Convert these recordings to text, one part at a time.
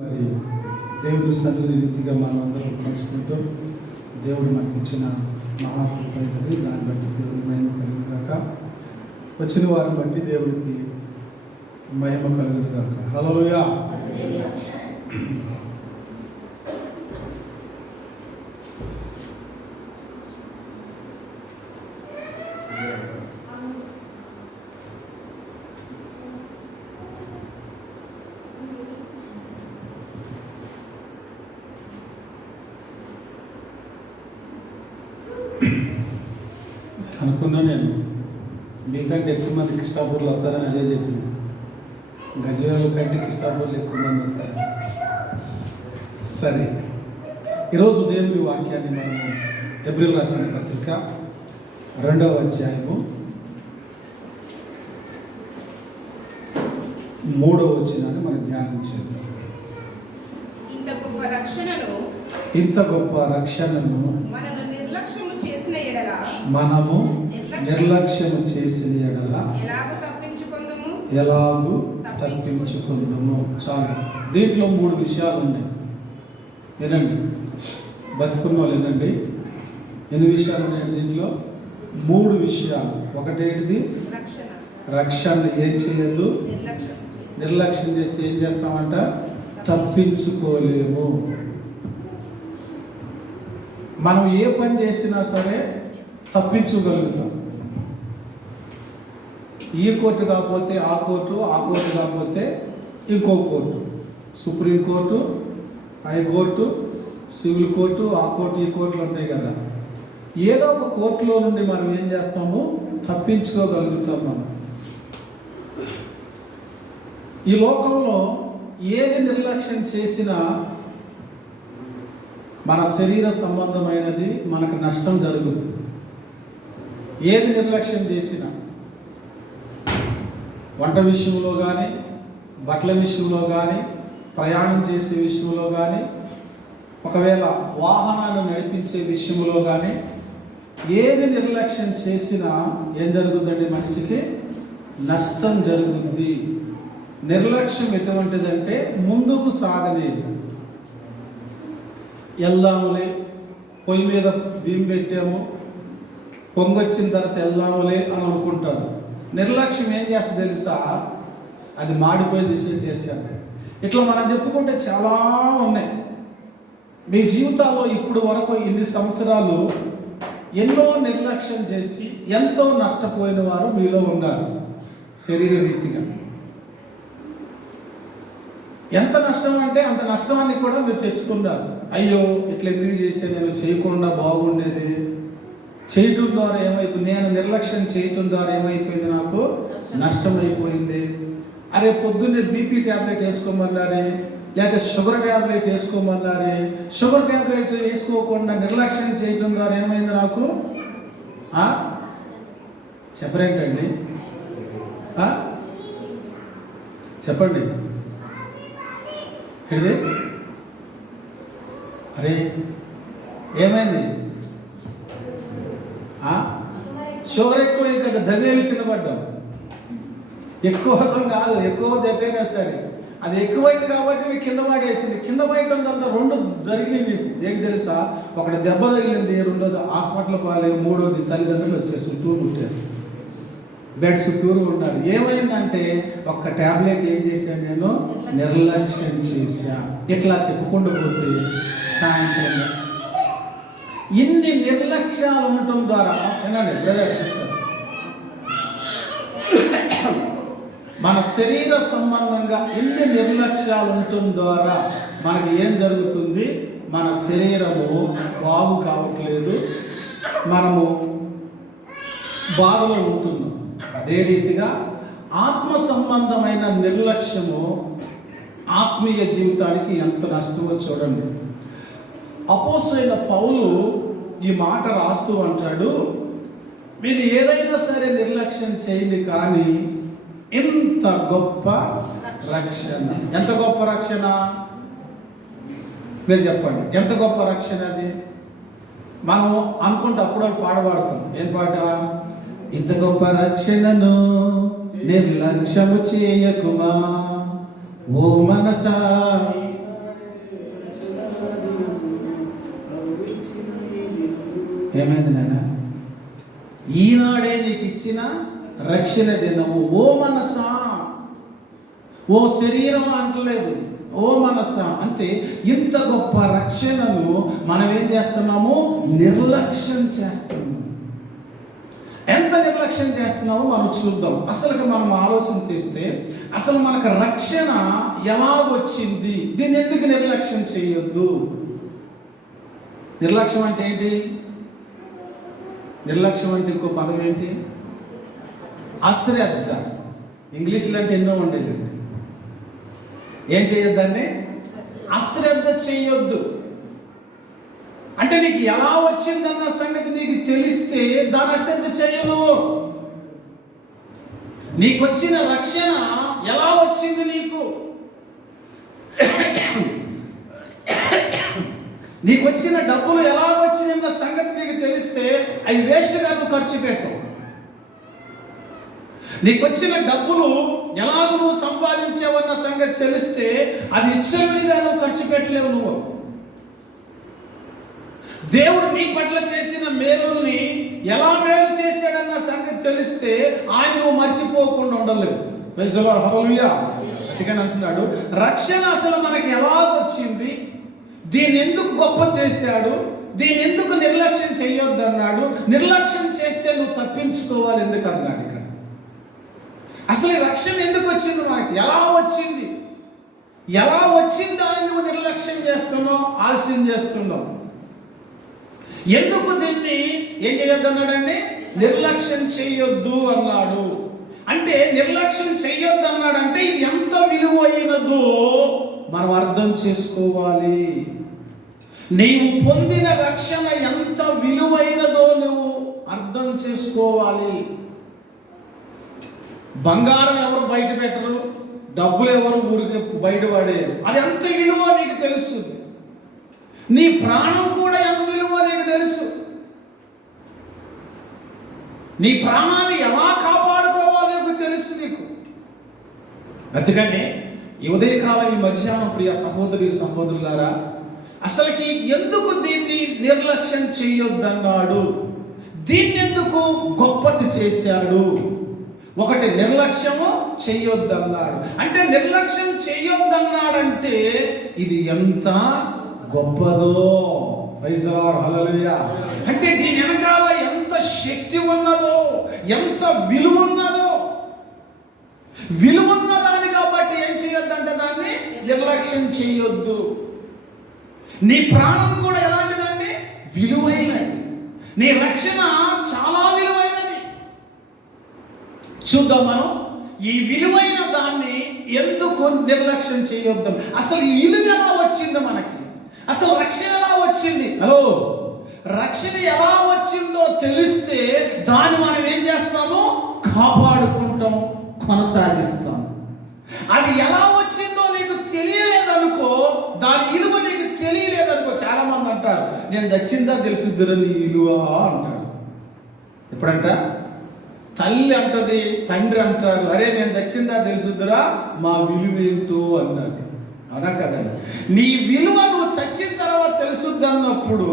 మరి దేవుడి సన్నిధి రీతిగా మనమందరం కలుసుకుంటూ దేవుడు మనకి ఇచ్చిన మహాకృపైనది. దాన్ని బట్టి దేవుడి మహిమ కలుగును గాక. వచ్చిన వారిని బట్టి దేవుడికి మహిమ కలుగును గాక. హల్లెలూయా. అనుకున్నా నేను మీకంటే ఎక్కువ మంది కృష్ణాపూర్లు వస్తారని అదే చెప్పిన. గజవేల కంటే కృష్ణాపూర్లు ఎక్కువ మంది వస్తారు. సరే, ఈరోజు దేవుని వాక్యాన్ని మనము ఏప్రిల్ రాసిన పత్రిక 2వ అధ్యాయము 3వ వచనాన్ని మనం ధ్యానం చేద్దాం. ఇంత గొప్ప రక్షణను మనము నిర్లక్ష్యము చేసిన ఎడల ఎలాగూ తప్పించుకుందాము. చాలు. దీంట్లో 3 విషయాలు ఉన్నాయి. వినండి, బతుకున్న వాళ్ళు వినండి. ఎన్ని విషయాలు ఉన్నాయండి దీంట్లో? 3 విషయాలు. ఒకటేంటిది? రక్షణ ఏం చేయొద్దు, నిర్లక్ష్యం చేస్తే ఏం చేస్తామంట? తప్పించుకోలేము. మనం ఏ పని చేసినా సరే తప్పించుకోగలుగుతాం. ఈ కోర్టు కాకపోతే ఆ కోర్టు, ఆ కోర్టు కాకపోతే ఇంకో court, supreme court, high court, civil court, ఆ కోర్టు, ఈ కోర్టులు ఉంటాయి కదా. ఏదో ఒక కోర్టులో నుండి మనం ఏం చేస్తాము? తప్పించుకోగలుగుతాం. మనం ఈ లోకంలో ఏది నిర్లక్ష్యం చేసినా మన శరీర సంబంధమైనది మనకు నష్టం జరుగుతుంది. ఏది నిర్లక్ష్యం చేసినా, వంట విషయంలో కానీ, బట్టల విషయంలో కానీ, ప్రయాణం చేసే విషయంలో కానీ, ఒకవేళ వాహనాన్ని నడిపించే విషయంలో కానీ, ఏది నిర్లక్ష్యం చేసినా ఏం జరుగుతుందండి? మనిషికి నష్టం జరుగుద్ది. నిర్లక్ష్యం ఎటువంటిదంటే ముందుకు సాగలేదు. వెళ్దాములే, పొయ్యి మీద బియ్యం పెట్టాము, పొంగొచ్చిన తర్వాత వెళ్దాములే అని అనుకుంటారు. నిర్లక్ష్యం ఏం చేస్తుంది తెలుసా? అది మాడిపోయి చేశాను. ఇట్లా మనం చెప్పుకుంటే చాలా ఉన్నాయి. మీ జీవితాల్లో ఇప్పుడు వరకు ఇన్ని సంవత్సరాలు ఎన్నో నిర్లక్ష్యం చేసి ఎంతో నష్టపోయిన వారు మీలో ఉన్నారు. శరీర రీతిగా ఎంత నష్టం అంటే అంత నష్టాన్ని కూడా మీరు తెచ్చుకున్నారు. అయ్యో ఇట్లా ఎందుకు చేశాను, నేను చేయకుండా బాగుండేది. చేయటం ద్వారా ఏమైపోయింది? నేను నిర్లక్ష్యం చేయటం ద్వారా ఏమైపోయింది? నాకు నష్టం అయిపోయింది. అరే పొద్దున్నే బీపీ ట్యాబ్లెట్ వేసుకోమన్నారే, లేకపోతే షుగర్ ట్యాబ్లెట్ వేసుకోమన్నారే, షుగర్ ట్యాబ్లెట్ వేసుకోకుండా నిర్లక్ష్యం చేయటం ద్వారా ఏమైంది నాకు? చెప్పరేంటండి? చెప్పండి. ఇది అరే ఏమైంది? షుగర్ ఎక్కువ కదా, ధనియాలు కింద పడ్డాం. ఎక్కువ కాదు, ఎక్కువ దెబ్బైనా సరే అది ఎక్కువైంది కాబట్టి మీకు కింద పడేసింది. కింద పడటం తర్వాత 2 జరిగినాయి మీకు. ఏంటి తెలుసా? ఒకటి దెబ్బ తగిలింది, 2వది హాస్పిటల్ పాలే, 3వది తల్లిదండ్రులు వచ్చేసి చుట్టూరు ముట్టారు. బెడ్ చుట్టూరు ఉన్నారు. ఏమైందంటే ఒక్క ట్యాబ్లెట్ ఏం చేశాను? నేను నిర్లక్ష్యం చేశా. ఇట్లా చెప్పుకుంటూ పోతే సాయంత్రం ఇన్ని నిర్లక్ష్యాలు ఉండటం ద్వారా ఏనండి బ్రదర్ సిస్టర్, మన శరీర సంబంధంగా ఇన్ని నిర్లక్ష్యాలు ఉండటం ద్వారా మనకి ఏం జరుగుతుంది? మన శరీరము బాగు కావట్లేదు, మనము బాధలో ఉంటున్నాం. అదే రీతిగా ఆత్మ సంబంధమైన నిర్లక్ష్యము ఆత్మీయ జీవితానికి ఎంత నష్టమో చూడండి. అపోస్తలుడైన పౌలు ఈ మాట రాస్తూ అంటాడు, మీరు ఏదైనా సరే నిర్లక్ష్యం చేయండి, కానీ ఇంత గొప్ప రక్షణ. ఎంత గొప్ప రక్షణ? మీరు చెప్పండి, ఎంత గొప్ప రక్షణ అది? మనం అనుకుంటే అప్పుడప్పుడు పాడబడతాం. ఏం పాట? ఇంత గొప్ప రక్షణను నిర్లక్ష్యము చేయకుమా ఓ మనసా ఏమైంది నాయన? ఈనాడే నీకు ఇచ్చిన రక్షణ దినము. ఓ మనసా, ఓ శరీరం అంటలేదు, ఓ మనసా. అంటే ఇంత గొప్ప రక్షణను మనం ఏం చేస్తున్నాము? నిర్లక్ష్యం చేస్తున్నాము. ఎంత నిర్లక్ష్యం చేస్తున్నామో మనం చూద్దాం. అసలు మనం ఆలోచన చేస్తే అసలు మనకు రక్షణ ఎలాగొచ్చింది? దీన్ని ఎందుకు నిర్లక్ష్యం చేయొద్దు? నిర్లక్ష్యం అంటే ఏంటి? నిర్లక్ష్యం అంటే ఇంకో పదం ఏంటి? అశ్రద్ధ. ఇంగ్లీష్లో అంటే ఎన్నో ఉండేదండి. ఏం చేయొద్దండి? అశ్రద్ధ చేయొద్దు. అంటే నీకు ఎలా వచ్చిందన్న సంగతి నీకు తెలిస్తే దాని అశ్రద్ధ చేయను. నీకు వచ్చిన రక్షణ ఎలా వచ్చింది? నీకు వచ్చిన డబ్బులు ఎలా వచ్చిందన్న సంగతి నీకు తెలిస్తే అవి వేస్ట్గా నువ్వు ఖర్చు పెట్టవు. నీకు వచ్చిన డబ్బులు ఎలాగ నువ్వు సంపాదించావన్న సంగతి తెలిస్తే అది విచ్చలవిడిగా నువ్వు ఖర్చు పెట్టలేవు. నువ్వు దేవుడు నీ పట్ల చేసిన మేలుల్ని ఎలా మేలు చేశాడన్న సంగతి తెలిస్తే ఆయన నువ్వు మర్చిపోకుండా ఉండలేవు. హల్లెలూయా. అందుకని అంటున్నాడు, రక్షణ అసలు మనకి ఎలాగొచ్చింది, దీన్ని ఎందుకు గొప్ప చేశాడు, దీన్ని ఎందుకు నిర్లక్ష్యం చేయొద్దు అన్నాడు. నిర్లక్ష్యం చేస్తే నువ్వు తప్పించుకోవాలి ఎందుకు అన్నాడు ఇక్కడ. అసలు ఈ రక్షణ ఎందుకు వచ్చింది మనకి? ఎలా వచ్చింది? ఎలా వచ్చిందో అని నువ్వు నిర్లక్ష్యం చేస్తున్నావు, ఆలస్యం చేస్తున్నావు. ఎందుకు దీన్ని ఏం చేయొద్దు అన్నాడండి? నిర్లక్ష్యం చేయొద్దు అన్నాడు. అంటే నిర్లక్ష్యం చేయొద్దు అన్నాడంటే ఇది ఎంత విలువైనదో మనం అర్థం చేసుకోవాలి. నీవు పొందిన రక్షణ ఎంత విలువైనదో నువ్వు అర్థం చేసుకోవాలి. బంగారం ఎవరు బయట పెట్టరు, డబ్బులు ఎవరు ఊరికి బయటపడేరు. అది ఎంత విలువ నీకు తెలుస్తుంది. నీ ప్రాణం కూడా ఎంత విలువ నీకు తెలుసు. నీ ప్రాణాన్ని ఎలా కాపాడుకోవాలో నీకు తెలుసు నీకు. అందుకని ఈ ఉదయకాలం, ఈ మధ్యాహ్నం ప్రియ సహోదరి సహోదరులారా, అసలుకి ఎందుకు దీన్ని నిర్లక్ష్యం చేయొద్దన్నాడు? దీన్ని ఎందుకు గొప్పది చేశాడు? ఒకటి, నిర్లక్ష్యము చెయ్యొద్దన్నాడు. అంటే నిర్లక్ష్యం చెయ్యొద్దన్నాడంటే ఇది ఎంత గొప్పదో. Praise the lord. హల్లెలూయా. అంటే దీని వెనకాల ఎంత శక్తి ఉన్నదో, ఎంత విలువ ఉన్నదో. విలువ ఉన్నదాని కాబట్టి ఏం చేయొద్దంటే దాన్ని నిర్లక్ష్యం చేయొద్దు. నీ ప్రాణం కూడా ఎలాంటిదండి? విలువైనది. నీ రక్షణ చాలా విలువైనది. చూద్దాం మనం ఈ విలువైన దాన్ని ఎందుకు నిర్లక్ష్యం చేయొద్దాం. అసలు ఈ విలువ ఎలా వచ్చింది మనకి? అసలు రక్షణ ఎలా వచ్చింది? హలో, రక్షణ ఎలా వచ్చిందో తెలిస్తే దాన్ని మనం ఏం చేస్తాము? కాపాడుకుంటాం, కొనసాగిస్తాం. అది ఎలా వచ్చిందో నీకు తెలియలేదనుకో, దాని విలువ నీకు తెలియలేదనుకో. చాలా మంది అంటారు, నేను చచ్చిందా తెలుసుద్దురా నీ విలువ అంటారు. ఎప్పుడంట? తల్లి అంటది, తండ్రి అంటారు, అరే నేను చచ్చిందా తెలుసుద్దురా మా విలువ ఏంటో అన్నది. అవునా కదండి? నీ విలువ నువ్వు చచ్చిన తర్వాత తెలుసుద్ది అన్నప్పుడు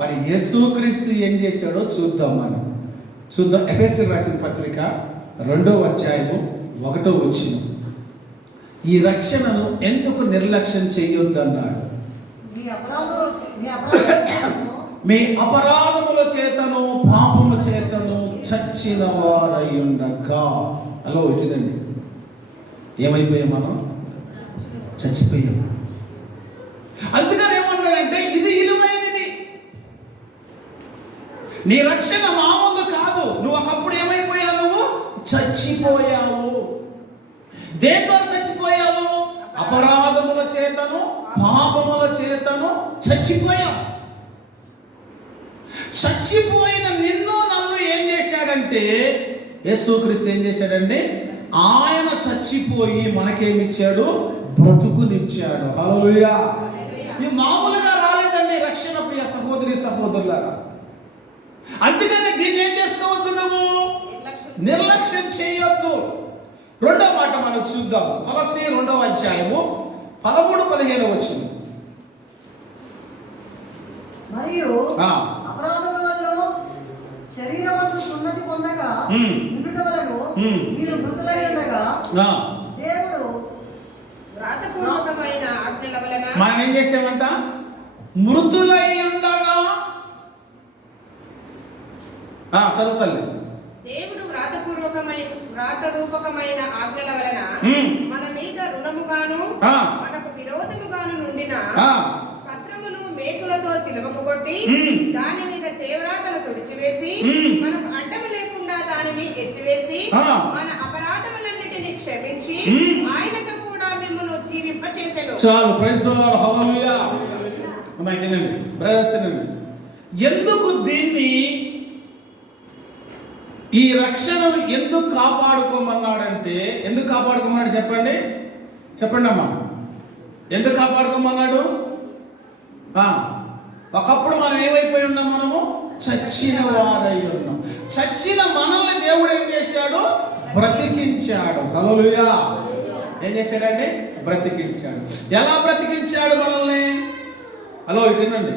మరి యేసుక్రీస్తు ఏం చేశాడో చూద్దాం. మనం చూద్దాం. ఎఫెసీయులకు రాసిన పత్రిక 2వ అధ్యాయము 1వ వచనం. ఈ రక్షణను ఎందుకు నిర్లక్ష్యం చేయొద్దన్నాడు? మీ అపరాధముల చేతను పాపము చేతను చచ్చిన వారయ్యుండగా. హలో, ఇటుదండి, ఏమైపోయాం మనం? చచ్చిపోయాము. అందుకని ఏమన్నాడంటే ఇది విలువైనది. నీ రక్షణ మామూలు కాదు. నువ్వు ఒకప్పుడు ఏమైపోయావు? నువ్వు చచ్చిపోయావు. దేంతో చచ్చిపోయావు? అపరాధముల చేతను పాపముల చేతను చచ్చిపోయావు. చచ్చిపోయిన నిన్ను నన్ను ఏం చేశాడంటే యేసుక్రీస్తు ఏం చేశాడండి? ఆయన చచ్చిపోయి మనకేమిచ్చాడు? బ్రతుకునిచ్చాడు. హల్లెలూయా. ఇది మామూలుగా రాలేదండి రక్షణ, ప్రియ సహోదరి సహోదరులారా. అందుకని దీన్ని ఏం చేసుకోవద్దు, నువ్వు నిర్లక్ష్యం చేయొద్దు. 2వ మాట మనం చూద్దాం. కొలస్సీ 2వ అధ్యాయము 13-15 వచనం. మరియు అపరాధముల వల్ల ఉండుట వలన మీరు మృతులై ఉండగా దేవుడు వ్రాతపూర్వకమైన ఆజ్ఞల వలన మనం ఏం చేసామంట? మృతులై ఉండగా. చదువుతాలి. దేవుడు వ్రాతరూపకమైన ఆజ్ఞల వలన మన మీద రుణముగాను మనకు విరోధముగాను నుండిన పత్రమును మేకులతో సిలువకు కొట్టి దాని మీద చేవ్రాతను తుడిచివేసి మనకు అడ్డము లేకుండా దానిని ఎత్తివేసి మన అపరాధములన్నిటిని క్షమించి ఆయనతో కూడా మిమ్మల్ని జీవింపచేసెను. చాలు. Praise the lord. హల్లెలూయా. అమ్మాయినండి, బ్రదర్స్ అండి, ఎందుకు దీన్ని ఈ రక్షణను ఎందుకు కాపాడుకోమన్నాడంటే, ఎందుకు కాపాడుకోమన్నాడు చెప్పండి? చెప్పండి అమ్మా, ఎందుకు కాపాడుకోమన్నాడు? ఒకప్పుడు మనం ఏమైపోయి ఉన్నాం? మనము చచ్చిన వారై ఉన్నాం. చచ్చిన మనల్ని దేవుడు ఏం చేశాడు? బ్రతికించాడు. హల్లెలూయా. ఏం చేశాడండి? బ్రతికించాడు. ఎలా బ్రతికించాడు మనల్ని? హలో, ఇటేనండి,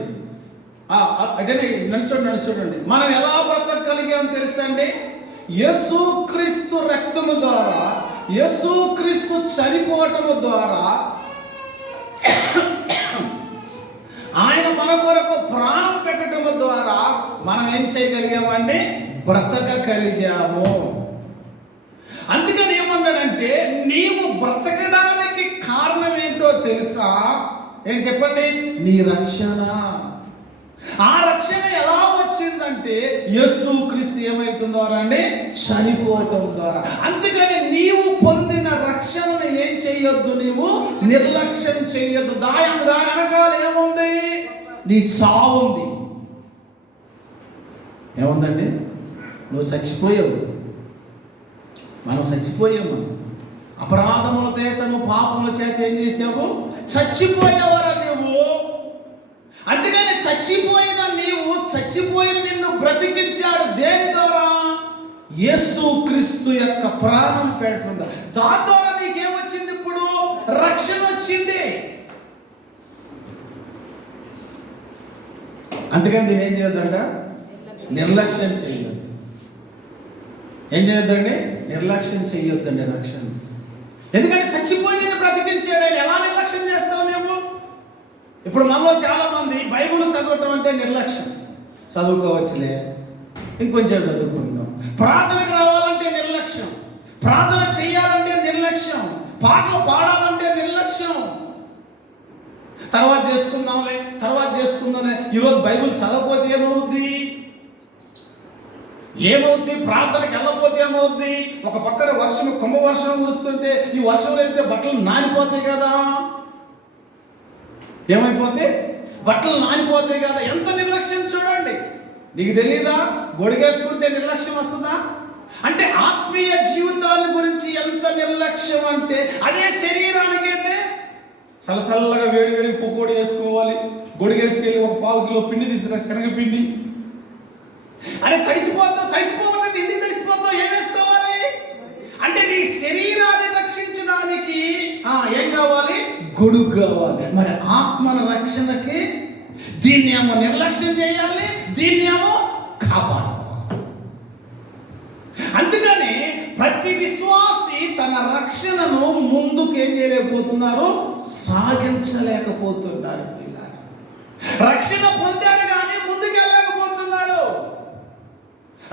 అంటే నడుచోండి. మనం ఎలా బ్రతకగలిగాం తెలుసా అండి? యేసుక్రీస్తు రక్తము ద్వారా, యేసుక్రీస్తు చనిపోవటము ద్వారా, ఆయన మన కొరకు ప్రాణం పెట్టడం ద్వారా మనం ఏం చేయగలిగామండి? బ్రతకగలిగాము. అందుకని ఏమన్నాడంటే, నీవు బ్రతకడానికి కారణం ఏంటో తెలుసా? ఏంటి చెప్పండి? నీ రక్షణ. ఆ రక్షణ ఎలా వచ్చిందంటే యేసుక్రీస్తు ఏమైటం ద్వారా అండి? చనిపోవటం ద్వారా. అందుకని నీవు పొందిన రక్షణను ఏం చేయొద్దు? నీవు నిర్లక్ష్యం చేయొద్దు. దాని వెనకాల ఏముంది? నీ చావు ఉంది. ఏముందండి? నువ్వు చచ్చిపోయావు. మనం చచ్చిపోయాము. అపరాధముల చేతను పాపముల చేత ఏం చేసావు? చచ్చిపోయేవారా నువ్వు. అందుకని చచ్చిపోయిన నిన్ను బ్రతికించాడు. దేని ద్వారా? యేసుక్రీస్తు యొక్క ప్రాణం పెడుతుంది. దాని ద్వారా నీకేమొచ్చింది? ఇప్పుడు రక్షణ వచ్చింది. అందుకని దీన్ని ఏం చేయొద్దంట? నిర్లక్ష్యం చేయొద్దు. ఏం చేయొద్దండి? నిర్లక్ష్యం చేయొద్దండి రక్షణ. ఎందుకంటే చచ్చిపోయి నిన్ను బ్రతికించాడు. ఎలా నిర్లక్ష్యం చేస్తావు నువ్వు? ఇప్పుడు మనలో చాలా మంది బైబిల్ చదవటం అంటే నిర్లక్ష్యం. చదువుకోవచ్చులే, ఇంకొంచెం చదువుకుందాం. ప్రార్థనకు రావాలంటే నిర్లక్ష్యం, ప్రార్థన చేయాలంటే నిర్లక్ష్యం, పాటలు పాడాలంటే నిర్లక్ష్యం. తర్వాత చేసుకుందాంలే. ఈరోజు బైబిల్ చదవకపోతే ఏమవుద్ది? ప్రార్థనకి వెళ్ళకపోతే ఏమవుద్ది? ఒక పక్కన కుంభ వర్షం కురుస్తుంటే ఈ వర్షంలో వెళ్తే బట్టలు నానిపోతాయి కదా. ఏమైపోతే? బట్టలు నానిపోతాయి కదా. ఎంత నిర్లక్ష్యం చూడండి. నీకు తెలియదా? గొడుగేసుకుంటే నిర్లక్ష్యం వస్తుందా? అంటే ఆత్మీయ జీవితాన్ని గురించి ఎంత నిర్లక్ష్యం అంటే, అదే శరీరానికైతే చల్లగా వేడి పొకోడి వేసుకోవాలి. గొడుగేసుకెళ్ళి ఒక 1/4 కిలో పిండి తీసుకురా, శనగపిండి. అరే తడిసిపోవటం ఎందుకు తడిసిపోతావు? ఏం వేసుకోవాలి? అంటే నీ శరీరాన్ని రక్షించడానికి ఏం కావాలి? గొడుగు కావాలి. మరి ఆత్మల రక్షణకి దీన్నేమో నిర్లక్ష్యం చేయాలి, దీన్నేమో కాపాడుకోవాలి. అందుకని ప్రతి విశ్వాసి తన రక్షణను ముందుకు ఏం చేయలేకపోతున్నారు? సాగించలేకపోతున్నారు. రక్షణ పొందాడు కానీ ముందుకు వెళ్ళలేకపోతున్నాడు.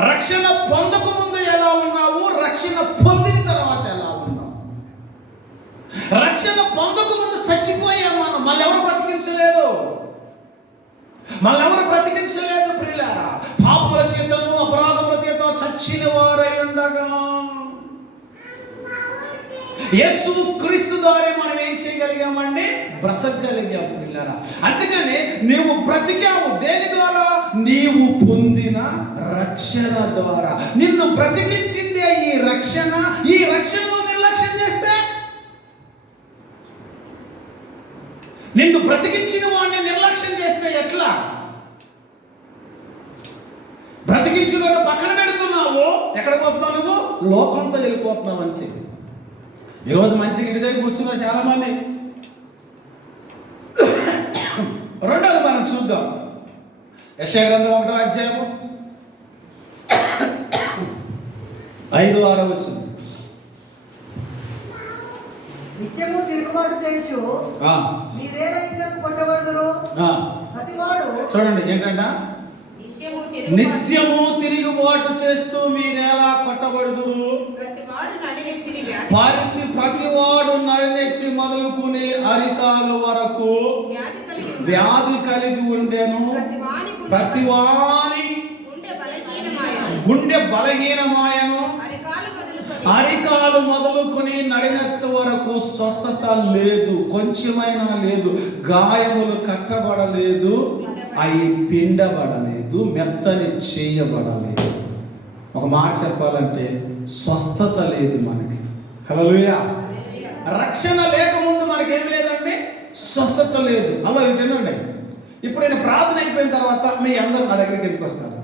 రక్షణ పొందక ముందు ఎలా ఉన్నావు? రక్షణ పొందిన తర్వాత ఎలా ఉన్నావు? రక్షణ పొందక ముందు చచ్చిపోయాము. మళ్ళీ ఎవరు బ్రతికించలేదు. ప్రియులారా, పాపముల చేతను అపరాధముల చేత చచ్చిన వారై ఉండగా యేసుక్రీస్తు ద్వారా మనం ఏం చేయగలిగామండి? బ్రతకగలిగాం ప్రియులారా. అందుకని నీవు బ్రతికావు. దేని ద్వారా? నీవు పొందిన రక్షణ ద్వారా. నిన్ను బ్రతికించిందే ఈ రక్షణ. ఈ రక్షణను నిర్లక్ష్యం చేస్తే, నిన్ను బ్రతికించిన వాడిని నిర్లక్ష్యం చేస్తే ఎట్లా? బ్రతికించిన వాడు పక్కన పెడుతున్నావు. ఎక్కడ పోతున్నావు నువ్వు? లోకంతో వెళ్ళిపోతున్నావు అంతే. ఈరోజు మంచిగా ఇంటి దగ్గర కూర్చున్నారు చాలా మంది. రెండోది మనం చూద్దాం. యెషయా గ్రంథం 1వ అధ్యాయము 5-6 వచ్చింది. నిత్యము తిరుగుబాటు చేయొచ్చు మీరేలా ఇంకను కొట్టబడదురు. ప్రతివాడు చూడండి ఏంటంట, నిత్యము తిరుగుబాటు చేస్తూ మీరేలా కొట్టబడుదురు. ప్రతివాడు నడినెత్తి మొదలుకుని అరికాలు వరకు వ్యాధి కలిగి ఉండెను. ప్రతివాని గుండె బలహీనమాయను. అరికాలు మొదలుకొని నడినెత్తి వరకు స్వస్థత లేదు, కొంచెమైనా లేదు. గాయములు కట్టబడలేదు, అవి పిండబడలేదు, మెత్తని చేయబడలేదు. ఒక మాట చెప్పాలంటే స్వస్థత లేదు మనకి. హల్లెలూయా. రక్షణ లేకముందు మనకేం లేదండి, స్వస్థత లేదు. అలా ఏంటండి, ఇప్పుడు నేను ప్రార్థన అయిపోయిన తర్వాత మీ అందరూ నా దగ్గరికి ఎందుకు వస్తారు?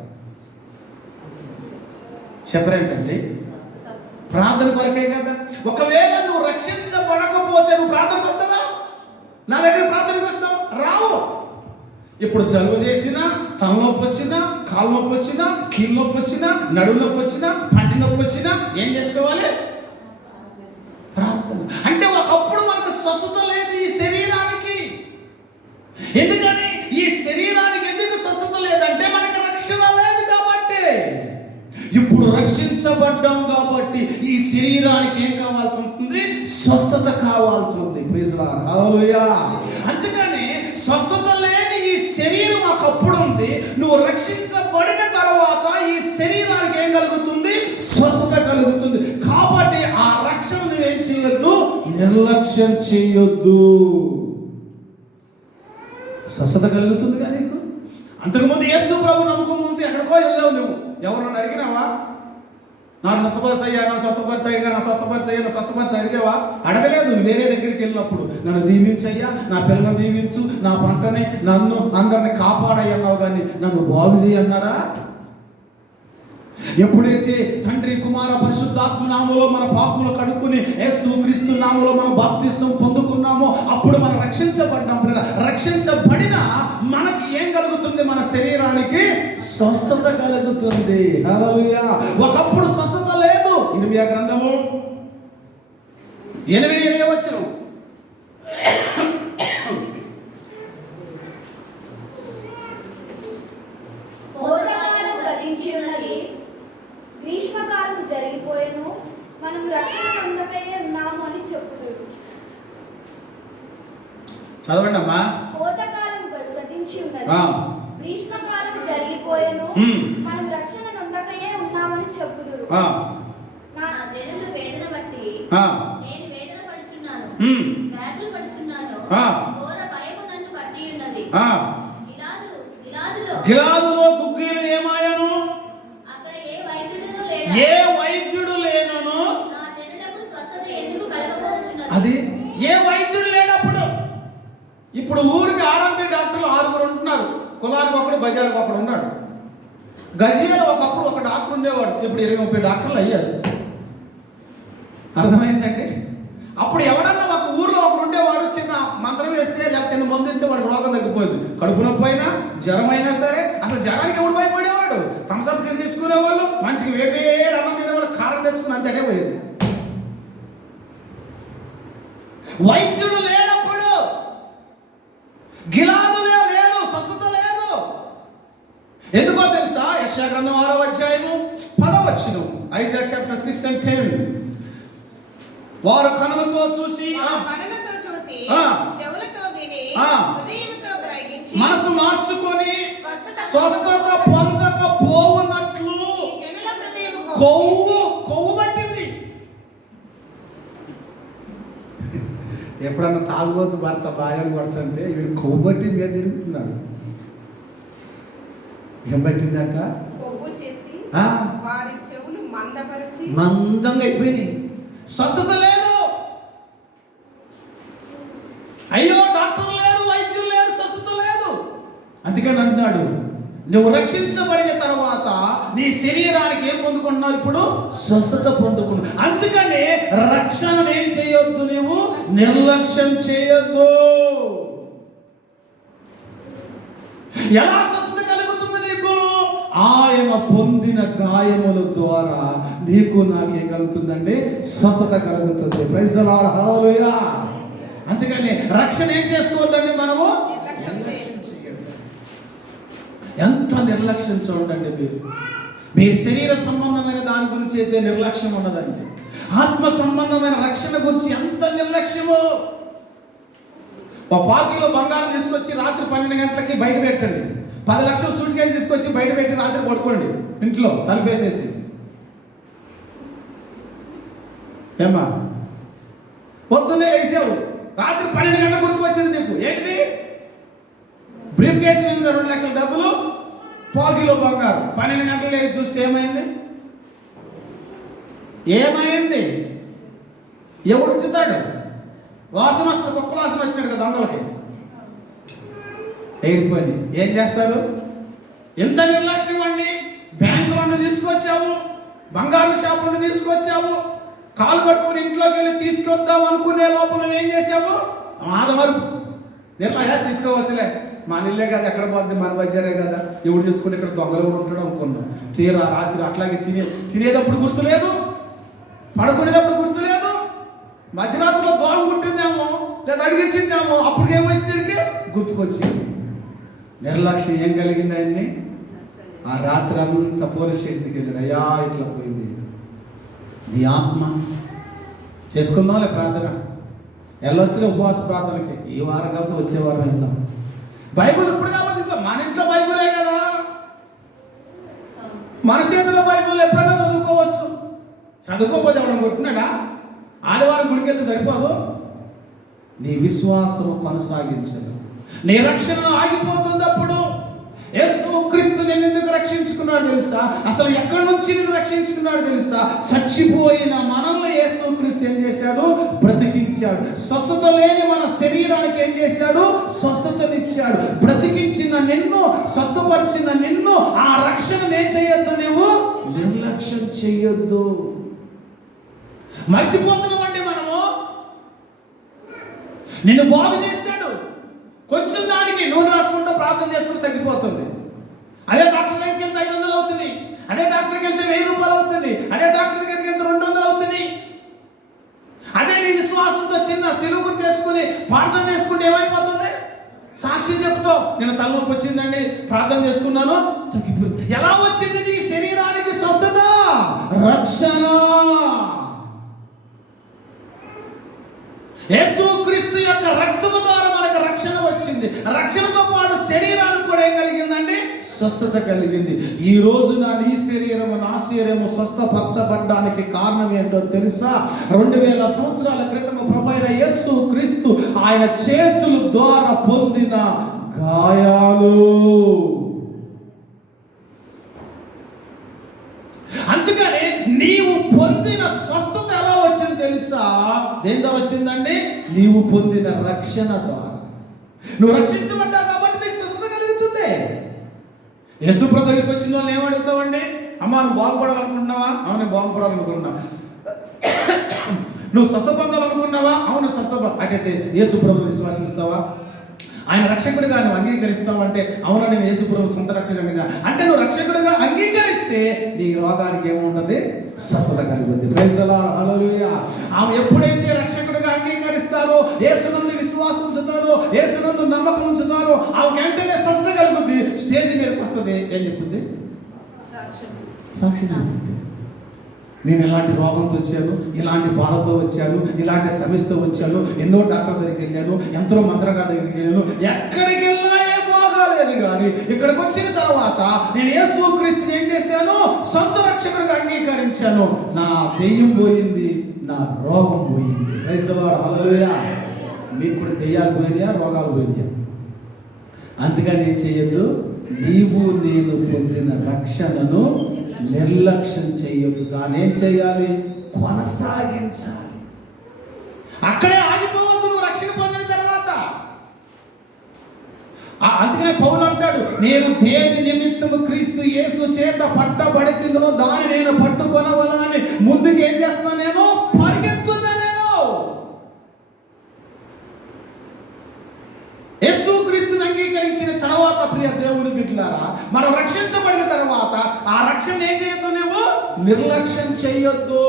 చెప్పరేంటండి, ప్రార్థన కొరకే కదా. ఒకవేళ నువ్వు రక్షించబడకపోతే నువ్వు ప్రార్థనకు వస్తావా? నా దగ్గర ప్రార్థనకు వస్తావా? రావు. ఇప్పుడు జలుబు చేసినా, తలనొప్పి వచ్చినా, కాలు నొప్పి వచ్చినా, కీళ్ళ నొప్పి వచ్చినా, నడుము నొప్పి వచ్చినా, పంటి నొప్పి వచ్చినా ఏం చేసుకోవాలి? ప్రార్థన. అంటే ఒకప్పుడు మనకు స్వస్థత లేదు ఈ శరీరానికి. ఎందుకని ఈ శరీరానికి ఎందుకు స్వస్థత లేదంటే మనకు రక్షణ లేదు కాబట్టి. ఇప్పుడు రక్షించబడ్డాం కాబట్టి ఈ శరీరానికి ఏం కావాల్సి ఉంటుంది? స్వస్థత కావాల్సి ఉంది. Praise lord. హల్లెలూయా. అందుకని స్వస్థత లేని ఈ శరీరం ఒకప్పుడు ఉంది. నువ్వు రక్షించబడిన తర్వాత ఈ శరీరానికి ఏం కలుగుతుంది? స్వస్థత కలుగుతుంది. కాబట్టి ఆ రక్షణ నువ్వేం చేయొద్దు, నిర్లక్ష్యం చేయొద్దు. స్వస్థత కలుగుతుంది కానీ నీకు. అంతకుముందు యేసు ప్రభు నమ్మకం ముందు ఎక్కడికో వెళ్ళావు నువ్వు. ఎవరన్నా అడిగినావా? నాకు స్వస్థపరిచయ్యా, నా స్వస్థపరిచయ్యా, నా స్వస్థపరిచయ్యా, నా స్వస్థపరిచ అడిగావా? అడగలేదు. నువ్వు వేరే దగ్గరికి వెళ్ళినప్పుడు నన్ను దీవించయ్యా, నా పిల్లలను దీవించు, నా పంటని, నన్ను అందరిని కాపాడయ్యన్నావు, కానీ నన్ను బాగు చేయన్నారా? ఎప్పుడైతే తండ్రి కుమార పరిశుద్ధాత్మ నామములో మన పాపములు కడుక్కుని యేసు క్రీస్తు నామములో మనం బాప్తిసం పొందుకున్నామో అప్పుడు మనం రక్షించబడ్డాం. రక్షించబడిన మనకి ఏం కలుగుతుంది? మన శరీరానికి స్వస్థత కలుగుతుంది. హల్లెలూయా. ఒకప్పుడు స్వస్థత లేదు. ఇర్మియా గ్రంథము 8:8 వచనం. గ్రీష్మకాలం జరిగిపోయేను, మనం రక్షణ పొందకే ఉన్నాము అని చెప్పుదురు. చదవండి అమ్మా. కోతకాలం గతించి ఉన్నది, గ్రీష్మకాలం జరిగిపోయేను, మనం రక్షణ పొందకే ఉన్నామని చెప్పుదురు. నా జనులు వేదన బట్టి నేను వేదన పడుచున్నాను, వ్యాధులు పడుచున్నాను, ఘోర భయము నన్ను పట్టి ఉన్నది. గిలాదులో గుగ్గీలు ఏమాయను? ఏ వైద్యుడు లేనను. అది ఏ వైద్యుడు లేనప్పుడు. ఇప్పుడు ఊరికి ఆర్ఎంపీ డాక్టర్లు 6 ఉంటున్నారు. కులానికి ఒకడు, బజార్కి ఒకడు ఉన్నాడు. గజియాలో ఒకప్పుడు ఒక డాక్టర్ ఉండేవాడు, ఇప్పుడు 20-30 డాక్టర్లు అయ్యారు. అర్థమైందండి. అప్పుడు ఎవడన్నా ఒక ఊర్లో ఒకడు ఉండేవాడు, చిన్న మంత్రం వేస్తే లేకపోతే చిన్న మందు ఇస్తే వాడికి రోగం తగ్గిపోయింది. కడుపు నొప్పి అయినా, జ్వరం అయినా సరే. అసలు జ్వరానికి ఎవడు భయపడేవాడు? థమ్సప్ తీసుకునేవాళ్ళు, మంచిగా వేడి అన్నం తినేవాళ్ళు, కారం తెచ్చుకుని అంతటే పోయేది. వైద్యుడు లేనప్పుడు, గిలాదు లేదు, స్వస్థత లేదు. ఎందుకో తెలుసా? యెషయా గ్రంథం 6వ అధ్యాయము 10వ వచనం. Isaiah chapter 6 and 10. వారు కనులతో చూసి, మనసు మార్చుకొని స్వస్థత పొందకపోవునట్లు కొవ్వు పట్టింది. ఎప్పుడన్నా తాగుబోతు భర్త భార్యను కొడుతుంటే వీడు కొవ్వు పట్టింది అని తిరుగుతున్నాడు. ఏం పట్టిందట? మందంగా అయిపోయినాయి. స్వస్థత లేదు. అయ్యో డాక్టర్ లేరు, వైద్యులు లేరు, స్వస్థత లేదు. అందుకని అంటున్నాడు, నువ్వు రక్షించబడిన తర్వాత నీ శరీరానికి ఏం పొందుకున్నావు? ఇప్పుడు స్వస్థత పొందుకున్నావు. అందుకని రక్షణను ఏం చేయొద్దు, నువ్వు నిర్లక్ష్యం చేయొద్దు. ఎలా స్వస్థత కలుగుతుంది నీకు? ఆయన పొందిన గాయముల ద్వారా నీకు నాకేం కలుగుతుందండి? స్వస్థత కలుగుతుంది. Praise the lord, hallelujah. అందుకని రక్షణ ఏం చేసుకోవద్దండి మనము? నిర్లక్ష్యం చేయొద్దు. ఎంత నిర్లక్ష్యం చూడండి మీరు. మీ శరీర సంబంధమైన దాని గురించి అయితే నిర్లక్ష్యం ఉన్నదండి. ఆత్మ సంబంధమైన రక్షణ గురించి ఎంత నిర్లక్ష్యమో. పాకిలో బంగారం తీసుకొచ్చి రాత్రి 12 గంటలకి బయట పెట్టండి. 10 లక్షల సూట్ కేసు తీసుకొచ్చి బయట పెట్టి రాత్రి పడుకోండి ఇంట్లో తలుపేసేసి. ఏమా పొద్దున్నే వేసావు, రాత్రి 12 గంటల గుర్తుకు వచ్చింది నీకు. ఏంటిది? బ్రీఫ్ కేసు మీద 2 లక్షల డబ్బులు, పాకిలో బంగారం. 12 గంటలు లేచి చూస్తే ఏమైంది? ఏమైంది? ఎవడు ఉంచుతాడు? వాసన వస్తుంది, కుక్క వాసన వచ్చినాడు కదా దొంగలకి. ఎగిరిపోయింది. ఏం చేస్తారు? ఎంత నిర్లక్ష్యం అండి. బ్యాంకులను తీసుకొచ్చావు, బంగారు షాపులను తీసుకొచ్చావు, కాలు పట్టుకుని ఇంట్లోకి వెళ్ళి తీసుకొద్దాం అనుకునే లోపల ఏం చేసావు? ఆదవరకు నిర్లయ తీసుకోవచ్చులే, మన ఇల్లే కదా, ఎక్కడ పోద్ది, మన బజారే కదా, ఎవడు తీసుకుంటే ఇక్కడ దొంగలు కూడా ఉంటాడు అనుకున్నాం. తీరా రాత్రి అట్లాగే తినేటప్పుడు గుర్తులేదు, పడుకునేటప్పుడు గుర్తులేదు, మధ్యరాత్రిలో దోమ కుట్టిందేమో లేదా అడిగించిందేమో, అప్పుడు ఏమొచ్చింది? గుర్తుకొచ్చింది. నిర్లక్ష్యం ఏం కలిగింది ఆయన్ని? ఆ రాత్రి అంతా పోలీస్ స్టేషన్కి వెళ్ళాడు. అయ్యా ఇట్లా పోయింది. నీ ఆత్మ చేసుకుందాంలే ప్రార్థన, వెళ్ళొచ్చిన ఉపవాస ప్రార్థనకి. ఈ వారం కాబట్టి వచ్చే వారం వెళ్దాం. బైబుల్ ఇప్పుడు కాబట్టి మన ఇంట్లో బైబులే కదా, మన చేతిలో బైబుల్ ఎప్పుడైనా చదువుకోవచ్చు. చదువుకోకపోతే ఎవరైనా కొట్టినాడా? ఆదివారం గుడికి వెళ్తే సరిపోదు. నీ విశ్వాసం కొనసాగించదు, నీ రక్షణ ఆగిపోతుంది. అప్పుడు యేసు క్రీస్తు నిన్ను ఎందుకు రక్షించుకున్నాడు తెలుసా? అసలు ఎక్కడి నుంచి నిన్ను రక్షించుకున్నాడు తెలుసా? చచ్చిపోయిన మనల్ని యేసు క్రీస్తు ఏం చేశాడు? బ్రతికించాడు. స్వస్థత లేని మన శరీరానికి ఏం చేశాడు? స్వస్థతనిచ్చాడు. బ్రతికించిన నిన్ను, స్వస్థపరిచిన నిన్ను, ఆ రక్షణ ఏం చేయొద్దు, నువ్వు నిర్లక్ష్యం చేయొద్దు. మర్చిపోతున్నామండి మనము. నిన్ను బాగు చేశాడు, కొంచెం దానికి నూనె రాసుకుంటూ ప్రార్థన చేసుకుంటూ తగ్గిపోతుంది. అదే డాక్టర్ దగ్గరికి వెళ్తే 500 అవుతుంది, అదే డాక్టర్కి వెళ్తే 1000 రూపాయలు అవుతుంది, అదే డాక్టర్ దగ్గరికి వెళ్తే 200 అవుతుంది. అదే నీ విశ్వాసంతో చిన్న సిలువు చేసుకుని ప్రార్థన చేసుకుంటే ఏమైపోతుంది? సాక్షి చెప్తావు, నేను తలనొప్పి వచ్చిందండి, ప్రార్థన చేసుకున్నాను, తగ్గిపోయింది. ఎలా వచ్చింది నీ శరీరానికి స్వస్థత? రక్షణ. యేసుక్రీస్తు యొక్క రక్తము ద్వారా మనకు రక్షణ వచ్చింది. రక్షణతో పాటు శరీరానికి కూడా ఏం కలిగిందండి? స్వస్థత కలిగింది. ఈ రోజున నీ శరీరము, నా శరీరము స్వస్థపరచబడ్డానికి కారణం ఏంటో తెలుసా? 2000 సంవత్సరాల క్రితం ప్రభువైన యేసుక్రీస్తు ఆయన చేతుల ద్వారా పొందిన గాయాలు. అందుకని నీవు పొందిన స్వస్థత ఎలా వచ్చింది తెలుసా? దేని ద్వారా వచ్చిందండి? నీవు పొందిన రక్షణ ద్వారా. నువ్వు రక్షించబడ్డావు కాబట్టి నీకు స్వస్థత కలుగుతుంది. యేసు ప్రభు దగ్గరికి వచ్చిన వాళ్ళు ఏమడుగుతావండి? అమ్మా నువ్వు బాగుపడాలనుకుంటున్నావా? అవును బాగుపడాలనుకుంటున్నా. నువ్వు స్వస్థ పొందాలనుకున్నావా? అవును స్వస్థ. అటైతే యేసు ప్రభువుని విశ్వాసిస్తావా? ఆయన రక్షకుడిగా నువ్వు అంగీకరిస్తావు అంటే అవునా నేను యేసు ప్రభు సొంత రక్షకుడిగా అంటే నువ్వు రక్షకుడిగా అంగీకరిస్తే నీ రోగానికి ఏముంటుంది? స్వస్థత కలుగుతుంది. ప్రైజ్ ది లార్డ్, హల్లెలూయా. ఆమె ఎప్పుడైతే రక్షకుడిగా అంగీకరిస్తారో, యేసునందు విశ్వాసం ఉంచుతారో, యేసునందు నమ్మకం ఉంచుతారో, ఆమెకి వెంటనే స్వస్థత కలుగుతుంది. స్టేజ్ మీదకి వస్తుంది. ఏం చెప్పుద్ది? సాక్షి చెప్తుంది. నేను ఇలాంటి రోగంతో వచ్చాను, ఇలాంటి బాధతో వచ్చాను, ఇలాంటి సమస్యతో వచ్చాను, ఎన్నో డాక్టర్ దగ్గరికి వెళ్ళాను, ఎంతో మంత్రగారి దగ్గరికి వెళ్ళాను, ఎక్కడికి వెళ్ళినా ఏ బాగాలేదు. కానీ ఇక్కడికి వచ్చిన తర్వాత నేను యేసుక్రీస్తుని ఏం చేశాను? సొంత రక్షకుడిగా అంగీకరించాను. నా దెయ్యం పోయింది, నా రోగం పోయింది. ప్రైజ్ ది లార్డ్, హల్లెలూయా. మీకు కూడా దెయ్యాలు పోయినాయా, రోగాలు పోయినాయా? అందుకని ఏం చేయొద్దు, నీవు నేను పొందిన రక్షణను నిర్లక్ష్యం చేయొద్దు. దాన్ని ఏం చేయాలి? కొనసాగించాలి. అక్కడే ఆగిపోవద్దు నువ్వు రక్షణ పొందిన తర్వాత. అందుకనే పౌలు అంటాడు, నేను దేని నిమిత్తము క్రీస్తు యేసు చేత పట్టబడితినో దాన్ని నేను పట్టుకొనవలనని ముందుకు ఏం చేస్తున్నా? నేను పరిగెత్తున్నా. నేను యేసుక్రీస్తుని అంగీకరించిన తర్వాత ప్రియ దేవుని బిడ్డలారా, మనం రక్షించబడిన తర్వాత ఆ రక్షణ ఏం చేయొద్దు, నువ్వు నిర్లక్ష్యం చేయొద్దు.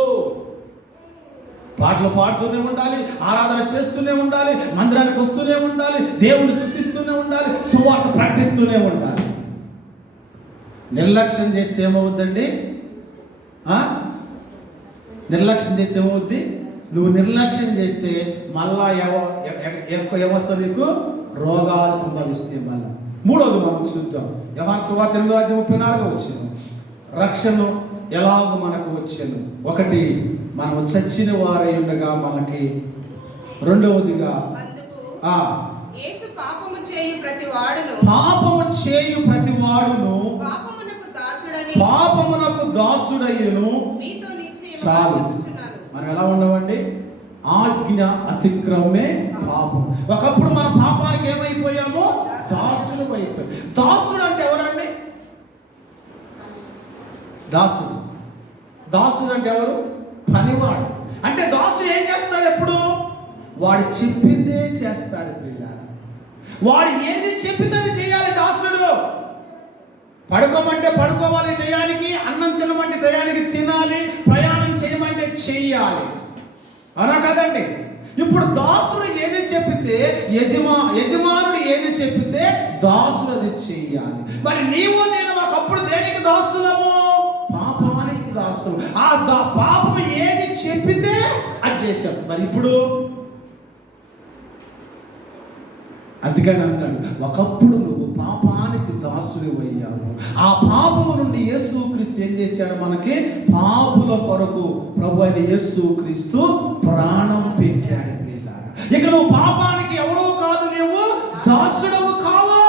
పాటలు పాడుతూనే ఉండాలి, ఆరాధన చేస్తూనే ఉండాలి, మందిరానికి వస్తూనే ఉండాలి, దేవుని స్తుతిస్తూనే ఉండాలి, సువార్త ప్రకటిస్తూనే ఉండాలి. నిర్లక్ష్యం చేస్తే ఏమవుద్దండి? నిర్లక్ష్యం చేస్తే ఏమవుద్ది? నువ్వు నిర్లక్ష్యం చేస్తే మళ్ళా ఏమొస్తుంది? నీకు రోగాలు సంభవిస్తాయి. మళ్ళా మూడవది మనం చూద్దాం. యోహాను సువార్త 8:34 వచ్చాను. రక్షణ ఎలాగో మనకు వచ్చాను. ఒకటి, మనం చచ్చిన వారై ఉండగా మనకి. రెండవదిగా యేసు పాపము చేయు ప్రతి వాడును పాపమునకు దాసుడయ్యును. చాలు. మనం ఎలా ఉండవండి? ఆజ్ఞ అతిక్రమే పాపం. ఒకప్పుడు మన పాపానికి ఏమైపోయామో? దాసుడు అయిపోయాం. దాసుడు అంటే ఎవరండి? దాసుడు అంటే ఎవరు? పనివాడు. అంటే దాసుడు ఏం చేస్తాడు? ఎప్పుడు వాడు చెప్పిందే చేస్తాడు పిల్లలు. వాడు ఏది చెప్పితే చేయాలి దాసుడు. పడుకోమంటే పడుకోవాలి టయానికి, అన్నం తినమంటే టయానికి తినాలి, ప్రయాణం చేయమంటే చెయ్యాలి. అవునా కదండి? ఇప్పుడు దాసుడు ఏది చెప్పితే, యజమానుడు ఏది చెప్పితే దాసుడు అది చెయ్యాలి. మరి నీవు నేను ఒకప్పుడు దేనికి దాసులము? పాపానికి దాసులు. ఆ పాపం ఏది చెప్పితే అది చేశాం. మరి ఇప్పుడు అందుకని అన్నాడు, ఒకప్పుడు నువ్వు పాపానికి దాసుడు అయ్యావు. ఆ పాపము నుండి యేసుక్రీస్తు ఏం చేశాడు? మనకి పాపుల కొరకు ప్రభు అయిన యేసుక్రీస్తు ప్రాణం పెట్టాడు. ఇక నువ్వు పాపానికి ఎవరో కాదు, నువ్వు దాసుడవు కావు.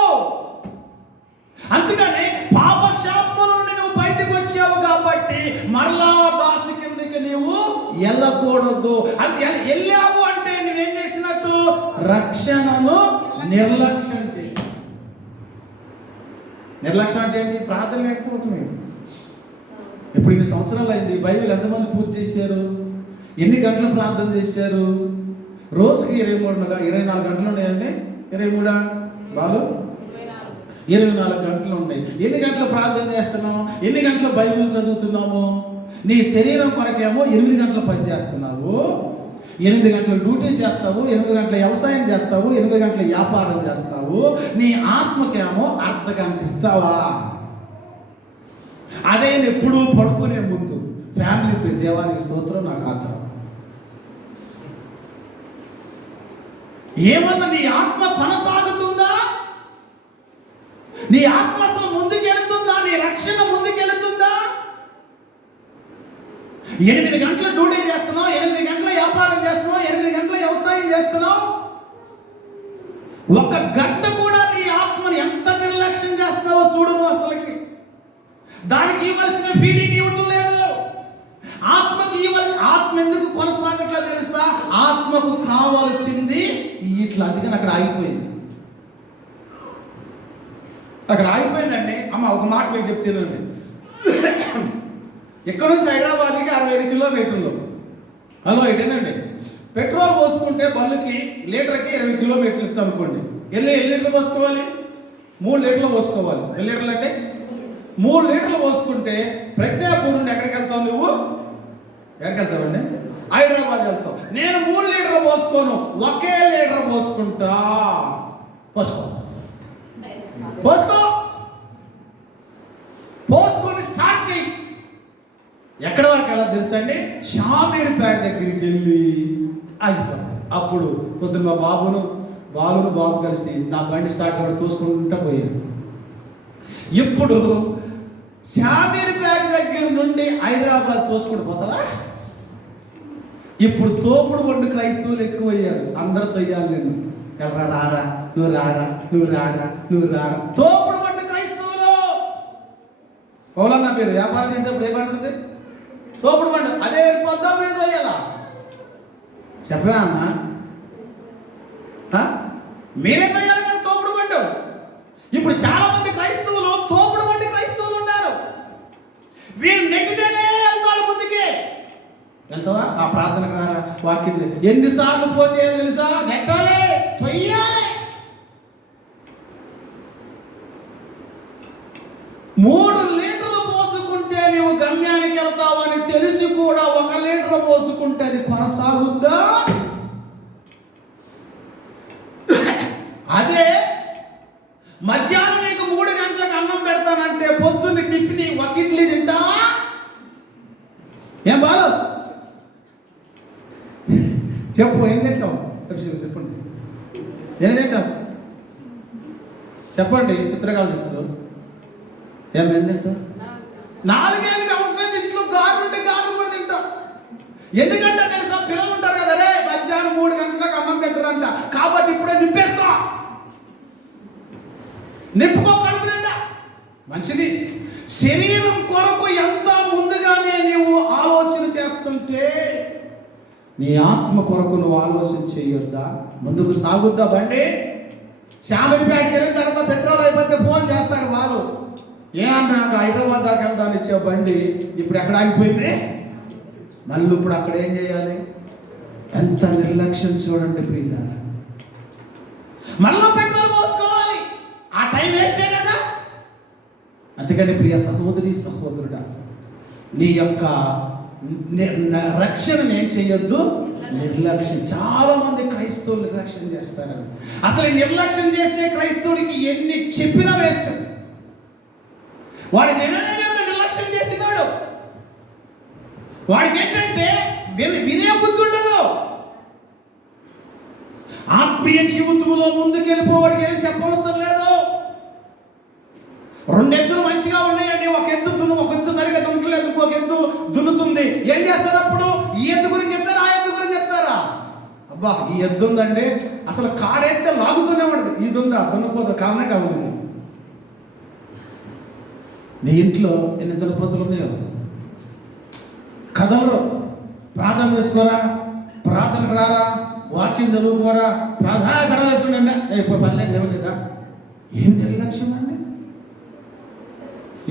అందుకని పాప శాపముల నుండి నువ్వు బయటకు వచ్చావు కాబట్టి మరలా దాసు కిందకి నీవు వెళ్ళకూడదు. అది వెళ్ళావు అంటే నువ్వేం చేసినట్టు? రక్షణను నిర్లక్ష్యం చేసి. నిర్లక్ష్యం అంటే ఏంటి? ప్రార్థన లేకపోతుంది. ఇప్పుడు ఇన్ని సంవత్సరాలు అయింది, బైబిల్ ఎంతమంది పూర్తి చేశారు? ఎన్ని గంటలు ప్రార్థన చేశారు? రోజుకి 24 గంటలు ఉన్నాయండి. 23 బాలు 24 గంటలు ఉన్నాయి. ఎన్ని గంటలు ప్రార్థన చేస్తున్నావు? ఎన్ని గంటలు బైబిల్ చదువుతున్నాము? నీ శరీరం కొరకేమో 8 గంటలు పని చేస్తున్నావు, 8 గంటలు డ్యూటీ చేస్తావు, 8 గంటల వ్యవసాయం చేస్తావు, 8 గంటల వ్యాపారం చేస్తావు. నీ ఆత్మకేమో అర్ధ గంట ఇస్తావా? అదే ఎప్పుడు పడుకునే ముందు ఫ్యామిలీ దేవానికి స్తోత్రం, నాకు ఆత్రం. ఏమన్నా నీ ఆత్మ కొనసాగుతుందా? నీ ఆత్మ అసలు ముందుకెళ్తుందా? నీ రక్షణ ముందుకెళ్తుందా? 8 గంటల డ్యూటీ చేస్తున్నావు, 8 గంటల వ్యాపారం చేస్తున్నావు, 8 గంటల వ్యవసాయం చేస్తున్నావు. ఒక గంట కూడా నీ ఆత్మని ఎంత నిర్లక్ష్యం చేస్తున్నావో చూడు. నువ్వు అసలుకి దానికి ఇవ్వాల్సిన ఫీడింగ్ ఇవ్వటం లేదు. ఆత్మకి ఆత్మ ఎందుకు కొనసాగట్లా తెలుసా? ఆత్మకు కావాల్సింది ఇట్లా. అందుకని అక్కడ ఆగిపోయింది. ఆగిపోయిందండి. అమ్మ ఒక మాట మీకు చెప్తానండి. ఇక్కడ నుంచి హైదరాబాద్కి 65 కిలోమీటర్లు. హలో ఇటేనండి. పెట్రోల్ పోసుకుంటే బళ్ళుకి లీటర్కి 20 కిలోమీటర్లు ఇస్తాం అనుకోండి. ఎన్ని లీటర్లు పోసుకోవాలి? 3 లీటర్లు పోసుకోవాలి. ఎన్ని లీటర్లు అంటే 3 లీటర్లు పోసుకుంటే ప్రజ్ఞాపూర్ నుండి ఎక్కడికి వెళ్తావు? నువ్వు ఎక్కడికి వెళ్తావండి? హైదరాబాద్ వెళ్తావు. నేను 3 లీటర్లు పోసుకోను, ఒకే లీటర్ పోసుకుంటా. పోసుకొని స్టార్ట్ చేయి. ఎక్కడి వరకు ఎలా తెలుసండి? షామీర్పేట దగ్గరికి వెళ్ళి ఆగిపోతాయి. అప్పుడు పొద్దున్న మా బాబు కలిసి నా బండి స్టార్ట్ అవ్వడం తోసుకుంటూ పోయారు. ఇప్పుడు షామీర్పేట దగ్గర నుండి హైదరాబాద్ తోసుకుంటూ పోతావా? ఇప్పుడు తోపుడు బండు క్రైస్తవులు ఎక్కువయ్యారు. అందరూ తొయ్యాలి. నేను ఎర్ర రారా, నువ్వు రారా, నువ్వు రారా, నువ్వు రారా. తోపుడు బండు క్రైస్తవులు. పౌలన్న మీరు వ్యాపారం చేసేటప్పుడు ఏమంటుంది? తోపుడు బండు. అదే పొద్దు మీరు తొయ్యాలా? చెప్పా అమ్మా, మీరే తొయ్యాలి కదా తోపుడు బండు. ఇప్పుడు చాలా మంది క్రైస్తవులు తోపుడు బండి క్రైస్తవులు ఉన్నారు. వీరు నెట్టితేనే వెళ్తారు ముందుకే. వెళ్తావా? ఆ ప్రార్థనకు రారా, వాక్యం ఎన్నిసార్లు ఫోన్ చేయాలి తెలుసా? నెట్టాలి, తొయ్యాలి. 3 లీటర్లు పోసుకుంటే నీవు గమ్యానికి వెళ్తావని తెలిసి కూడా 1 లీటర్ పోసుకుంటే అది కొనసాగుద్దా? అదే మధ్యాహ్నం నీకు 3 గంటలకు అన్నం పెడతానంటే పొద్దున్న టిఫిన్ 1 ఇడ్లీ తింటావా? ఏం బాలు చెప్పు, ఏం తింటావు? చెప్పండి, ఏం తింటావు చెప్పండి. చిత్రకాలజిస్తులు ఏం తింటావు? 4 గంటలకు అవసరం ఇంట్లో గారు ఉంటే గారు కూడా తింటాం. ఎందుకంటే తెలుసా, పిల్లలు ఉంటారు కదా, రే మధ్యాహ్నం 3 గంటలకు అన్నం పెట్టరంట, కాబట్టి ఇప్పుడే నింపేసుకో, నింపుకో కడుపు నిండా. మంచిది. శరీరం కొరకు ఎంత ముందుగానే నీవు ఆలోచన చేస్తుంటే నీ ఆత్మ కొరకు నువ్వు ఆలోచన చేయొద్దా? ముందుకు సాగుద్దా బండి? శామరిపేటకి వెళ్ళిన తర్వాత పెట్రోల్ అయిపోతే ఫోన్ చేస్తాడు వాళ్ళు, నాకు హైదరాబాద్ దాకా వెళ్దాని ఇచ్చే బండి ఇప్పుడు ఎక్కడ ఆగిపోయింది, మళ్ళీ ఇప్పుడు అక్కడ ఏం చేయాలి? ఎంత నిర్లక్ష్యం చూడండి ప్రియులారా. మళ్ళీ పెట్రోల్ పోసుకోవాలి, ఆ టైం వేస్టే కదా. అందుకని ప్రియ సహోదరి సహోదరుడా, నీ యొక్క రక్షణను ఏం చేయొద్దు? నిర్లక్ష్యం. చాలా మంది క్రైస్తవులు నిర్లక్ష్యం చేస్తారు. అసలు నిర్లక్ష్యం చేసే క్రైస్తవుడికి ఎన్ని చెప్పినా వేస్ట్. వాడికి నిర్లక్ష్యం చేస్తున్నాడు, వాడికి ఏంటంటే వినే బుద్ధి ఉండదు. ఆత్మీయ జీవితంలో ముందుకెళ్ళిపోవాడికి ఏం చెప్పవలసిన లేదు. 2 ఎద్దులు మంచిగా ఉన్నాయండి, ఒక ఎద్దు సరిగ్గా దున్నట్లేదు, ఇంకొక ఎద్దు దున్నుతుంది. ఏం చేస్తారు అప్పుడు? ఈ ఎద్దు గురించి చెప్తారా, ఆ ఎద్దు గురించి చెప్తారా? అబ్బా ఈ ఎద్దు ఉందండి, అసలు కాడైతే లాగుతూనే ఉంటుంది, ఇది ఉందా దున్నపోదు, కాలనే కావాలి. నీ ఇంట్లో ఎన్ని దున్నపోతులు ఉన్నాయో కథలు. ప్రార్థన చేసుకోరా, ప్రార్థనకు రారా, వాక్యం చదువుకోరా, ప్రార్థన చేసుకోండి. ఇప్పుడు పని లేదు, ఏమి లేదా? ఏం నిర్లక్ష్యం అండి?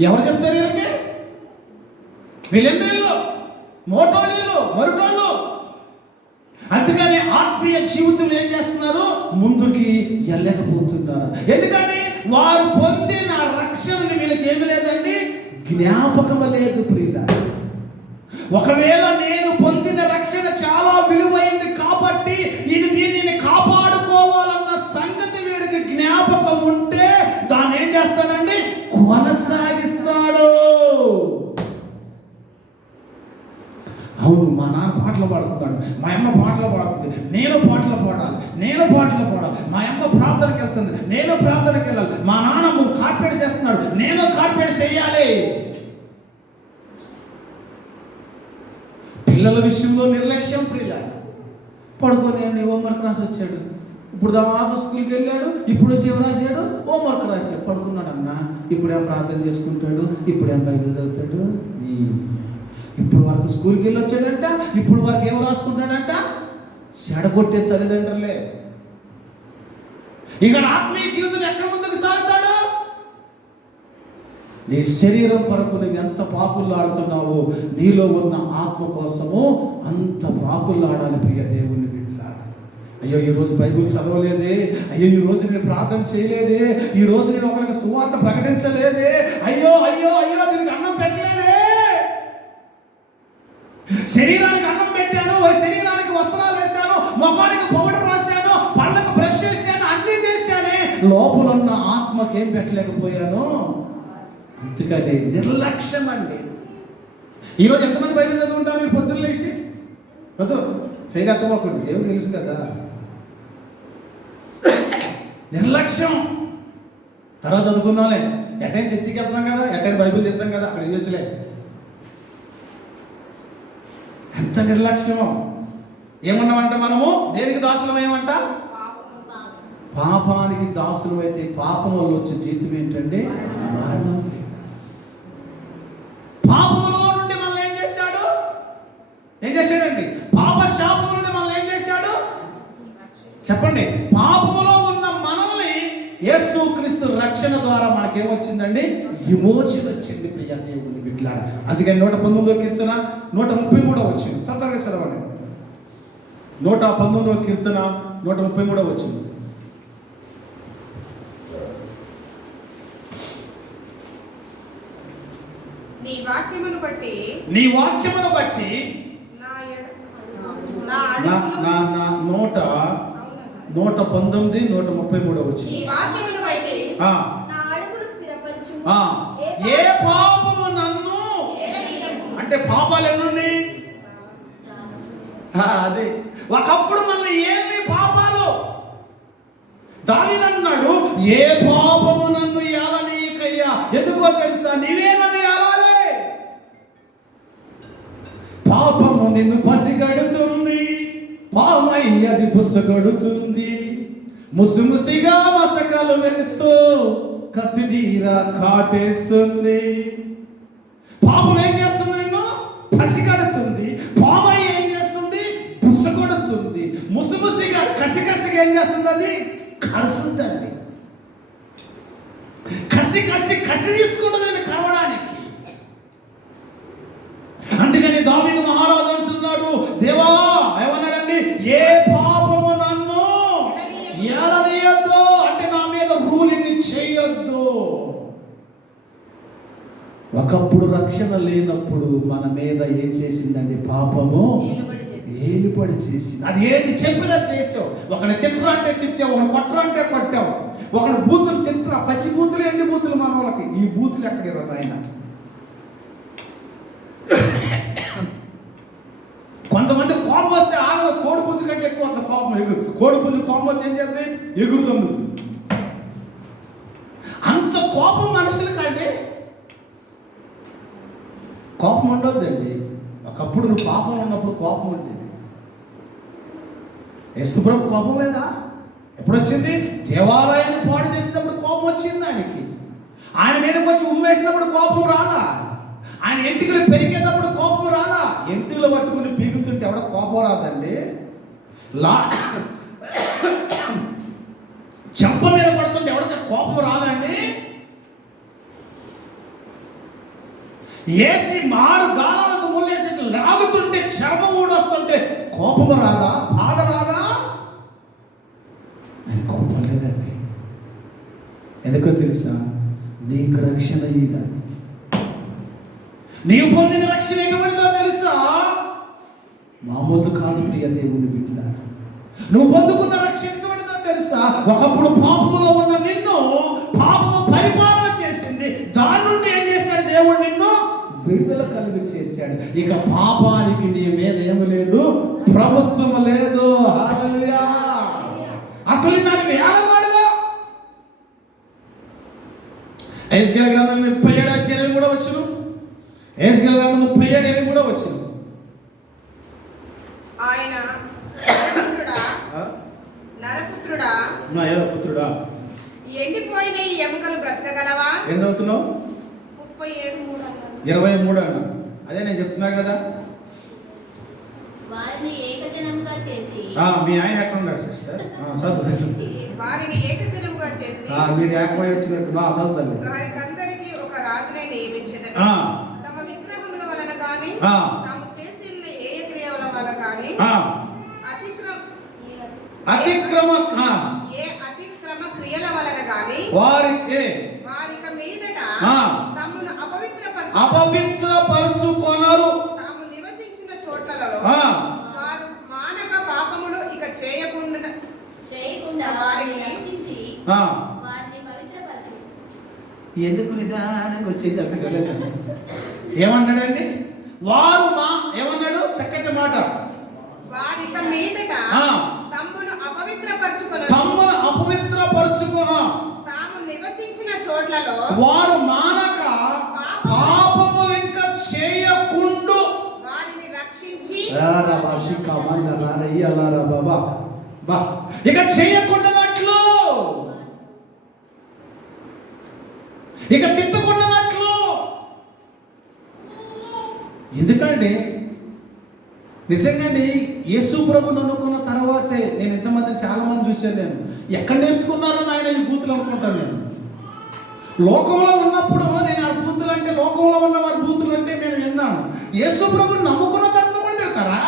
ఎవరు చెప్తారు వీళ్ళకి? వీళ్ళెంద్రిళ్ళు, మోటోళ్ళు, మరుటోళ్ళు. అందుకని ఆత్మీయ జీవితం ఏం చేస్తున్నారు? ముందుకి వెళ్ళలేకపోతున్నారు. ఎందుకని? వారు పొందిన రక్షణని వీళ్ళకి ఏమి లేదండి, జ్ఞాపకం లేదు ప్రియుల. ఒకవేళ నేను పొందిన రక్షణ చాలా విలువైంది కాబట్టి దీనిని కాపాడుకోవాలన్న సంగతి వీడికి జ్ఞాపకం ఉంటే దాన్ని ఏం చేస్తాడండి? కొనసాగిస్తాడు. అవును, మా నాన్న పాటలు పాడుతున్నాడు, మా అమ్మ పాటలు పాడుతుంది, నేను పాటలు పాడాలి, మా అమ్మ ప్రార్థనకి వెళ్తుంది, నేను ప్రార్థనకి వెళ్ళాలి, మా నాన్న కార్పెట్ చేస్తున్నాడు, నేను కార్పెట్ చేయాలి. పిల్లల విషయంలో నిర్లక్ష్యం ప్రియుల. పడుకొని హోంవర్క్ రాసి వచ్చాడు, ఇప్పుడు దాకా స్కూల్కి వెళ్ళాడు, ఇప్పుడు వచ్చి ఏం రాశాడు? హోంవర్క్ రాశాడు. పడుకున్నాడు అన్న, ఇప్పుడేం ప్రార్థన చేసుకుంటాడు, ఇప్పుడేం బైబిల్ చదువుతాడు. ఇప్పుడు వరకు స్కూల్కి వెళ్ళి వచ్చాడంట, ఇప్పుడు వరకు ఏం రాసుకుంటాడంట? చెడగొట్టే తల్లిదండ్రులే. ఇక్కడ ఆత్మీయ జీవితం ఎక్కడ ముందుకు సాగుతాడు? నీ శరీరం కొరకు నువ్వు ఎంత పాపులాడుతున్నావో నీలో ఉన్న ఆత్మ కోసము అంత పాపులాడాలి ప్రియ దేవుని బిడ్డలారా. అయ్యో ఈరోజు బైబిల్ చదవలేదే, అయ్యో ఈరోజు నేను ప్రార్థన చేయలేదే, ఈరోజు నేను ఒకరికి సువార్త ప్రకటించలేదే, అయ్యో అయ్యో అయ్యో దీనికి అన్నం పెట్టలేదే. శరీరానికి అన్నం పెట్టాను, శరీరానికి వస్త్రాలు వేసాను, ముఖానికి పౌడర్ రాశాను, పళ్ళకు బ్రష్ చేశాను, అన్నీ చేశానే, లోపల ఉన్న ఆత్మకి ఏం పెట్టలేకపోయాను. అందుకని నిర్లక్ష్యం అండి. ఈరోజు ఎంతమంది బైబిల్ చదువుకుంటారు మీరు? పొద్దున్న లేచి వద్దు చేయగలకపోకండి, దేవుడు తెలుసు కదా. నిర్లక్ష్యం. తర్వాత చదువుకుందాంలే, ఎట్టైనా చర్చికి వెళ్తాం కదా, ఎట్టైనా బైబిల్ చెప్తాం కదా, అక్కడ చేయొచ్చులే. ఎంత నిర్లక్ష్యమో. ఏమన్నామంటే మనము దేనికి దాసులం ఏమంట? పాపానికి దాసులం అయితే పాపం వల్ల వచ్చే జీవితం ఏంటంటే మరణం. పాపములో నుండి మనల్ని ఏం చేశాడండి? పాప శాపము నుండి మనల్ని ఏం చేశాడు? చెప్పండి. పాపములో ఉన్న మనల్ని యేసుక్రీస్తు రక్షణ ద్వారా మనకేమొచ్చిందండి? విమోచన వచ్చింది ప్రియ దేవుని బిడ్డలారా. అందుకని 119వ కీర్తన 133వ వచ్చింది. త్వరగా చదవండి. 119వ కీర్తన 133వ వచ్చింది. నీ వాక్యమును బట్టి నీ వాక్యమును బట్టి నా నా నా నూట 119 133 వచ్చి నీ వాక్యమును బట్టి నా అడుగులు స్థిరపరచు. ఏ పాపము నన్ను అంటే పాపాలు ఎన్నున్నాయి? అదే ఒకప్పుడు నన్ను ఏమి పాపాలు దావీదు అన్నాడు, ఏ పాపము నన్ను ఏలనీయకయ్యా. ఎందుకో తెలుసా? నీవే నన్ను ఏలాలి. పాపము నిన్ను పసిగడుతుంది, పామై అది పుసగడుతుంది, ముసిముసిగా మసకలు వేస్తూ కసిదీరా కాటేస్తుంది. పాపం ఏం చేస్తుంది? నిన్ను పసిగడుతుంది. పామై ఏం చేస్తుంది? పుసగొడుతుంది. ముసిముసిగా కసికసిగా ఏం చేస్తుంది? అది కరుస్తుందండి. కసి తీసుకుంటుందని కరవడానికి. అందుకని దావీదు మహారాజు అంటున్నాడు, దేవా ఏమన్నాడండి? ఏ పాపము నన్ను ఏలనీయొద్దు, అంటే నా మీద రూలింగ్ చేయొద్దు. ఒకప్పుడు రక్షణ లేనప్పుడు మన మీద ఏం చేసిందండి? పాపము ఏలుబడి చేసింది. అది ఏంటి? చెప్పినా చేసావు. ఒకరిని తిట్టరా అంటే తిట్టావు, ఒకరిని కొట్టరా అంటే కొట్టావు, ఒకరి బూతులు తిట్టరా. పచ్చి బూతులు, ఎండి బూతులు మన వాళ్ళకి. ఈ బూతులు ఎక్కడిరా ఆయన? కొంతమంది కోపం వస్తే ఆగదు. కోడి పుంజు కంటే ఎక్కువ అంత కోపం. కోడి పుంజు కోపం వస్తే ఏం చేస్తుంది? ఎగురుతుంది. అంత కోపం మనుషులకి అండి. కోపం ఉండొద్దండి. ఒకప్పుడు నువ్వు పాపం ఉన్నప్పుడు కోపం ఉండేది. యేసుప్రభు కోపం లేదా? ఎప్పుడు వచ్చింది? దేవాలయాన్ని పాడు చేసినప్పుడు కోపం వచ్చింది ఆయనకి. ఆయన మీదకి వచ్చి ఉమ్మేసినప్పుడు కోపం రాలా? ఆయన ఎంటికలు పెరిగేటప్పుడు కోపం రాలా? ఎంటికలు పట్టుకుని పీగుతుంటే ఎవడ కోపం రాదండి? చెంప మీద పడుతుంటే ఎవడికి కోపం రాదండి? ఏసి మారు గాలాలకు ముళ్ళేసి లాగుతుంటే చర్మం ఊడొస్తుంటే కోపం రాదా? బాధ రాదా? ఆయన కోపం లేదండి. ఎందుకో తెలుసా? నీకు రక్షణ ఇవ్వడానికి. నీవు పొందిన రక్షణ ఎటువంటిదో తెలుసా? మామూలు కాదు ప్రియ దేవుని బిడ్డలారా. నువ్వు పొందుకున్న రక్షణ ఎటువంటిదో తెలుసా? ఒకప్పుడు పాపములో ఉన్న నిన్ను పాపము పరిపాలన చేసింది. దాని నుండి ఏం చేశాడు దేవుడు? నిన్ను విడుదల కలుగు చేశాడు. ఇక పాపానికి నీ మీద ఏమి లేదు, ప్రభుత్వం లేదు. హల్లెలూయా. అసలు దాన్ని వేలకూడదు. యెహెజ్కేలు గ్రంథం 37:23 వచ్చును. యెహెజ్కేలు గ్రంథం 37:23 వచ్చును. ఆయన నరపుత్రుడా పుత్రుడా, ఎండిపోయిన ఈ ఎముకలు బ్రతకగలవా? ఏం చదువుతున్నావు? 23 అన్న. అదే నేను చెప్తున్నా కదా. వారిని ఏకజనముగా చేసి మీ ఆయన ఎక్కడ ఉన్నాడు సిస్టర్? చదువు. వారిని ఏకజనముగా చేసి మీరు ఏకమై వచ్చినట్టు చదువుతండి. వారికందరికీ ఒక రాజునే నియమించెదను. తమ విగ్రహముల వలన గాని తాము చేసిన ఏ క్రియల వలన గాని అతిక్రమ క్రియల వలన గాని వారికి మీదట తమను అపవిత్రపరచుకొనరు. తాము నివసించిన చోట్లలో వారు మానవ పాపములు ఇక చేయకుండా వారిని రక్షించి వారిని పవిత్రపరచు. ఎందుకు నిదానంగా వచ్చేది అక్కడ ఏమన్నాడండి? వారు ఏమన్నాడు? చక్కటి మాట. వారిక మీదట తమ్మును అపవిత్రపరచుకొన తాము నివసించిన చోట్లలో వారు మానక పాపములు ఇంకా చేయకుండు వారిని రక్షించి ఇక చేయకుండానట్లు, ఇక తిట్టకుండానట్లు. ఎందుకండి నిజంగానే యేసు ప్రభుని అనుకున్న తర్వాతే నేను ఎంతమంది చాలా మంది చూశాను. నేను ఎక్కడ నేర్చుకున్నారో ఆయన ఈ బూతులు అనుకుంటాను. నేను లోకంలో ఉన్నప్పుడు నేను ఆ బూతులు అంటే, లోకంలో ఉన్న వారి బూతులు అంటే నేను విన్నాను. యేసు ప్రభుని నమ్ముకున్న తర్వాత కూడా తిడతారా?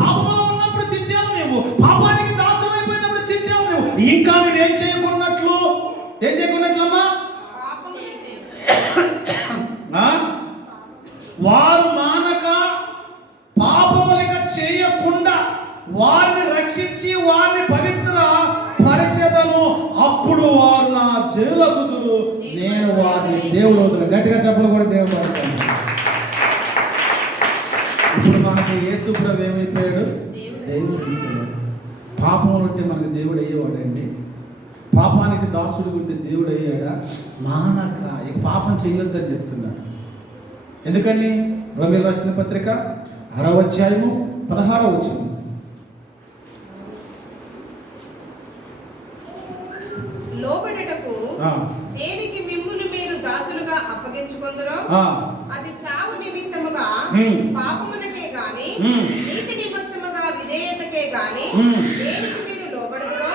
పాపంలో ఉన్నప్పుడు తిట్టాము మేము, పాపానికి దాసం అయిపోయినప్పుడు తిట్టాము మేము. ఇంకా నేను ఏం చేయకున్నట్లు వారిని రక్షించి వారిని పవిత్ర పరిచెదను, అప్పుడు వారు నా జనులగుదురు, నేను వారిని దేవుడు అవుతాను. గట్టిగా చెప్పలు కూడా దేవుడు అవుతాను. ఇప్పుడు మనకి యేసు ప్రభు ఏమైపోయాడు? దేవుడు అయిపోయాడు. పాపములు ఉంటే మనకు దేవుడు అయ్యేవాడండి. పాపానికి దాసుడు ఉంటే దేవుడు అయ్యాడా? మానక ఇక పాపం చేయొద్దని చెప్తున్నారు. ఎందుకని? రోమీయులకు రాసిన పత్రిక 6వ అధ్యాయము 16వ వచనం. లోబడుటకు దేనికి మిమ్మును మీరు దాసులుగా అప్పగించుకొందురో అది చావు నిమిత్తముగా పాపమునకే గాని నీతి నిమిత్తముగా విధేయతకే గాని దేనికి మీరు లోబడుదురో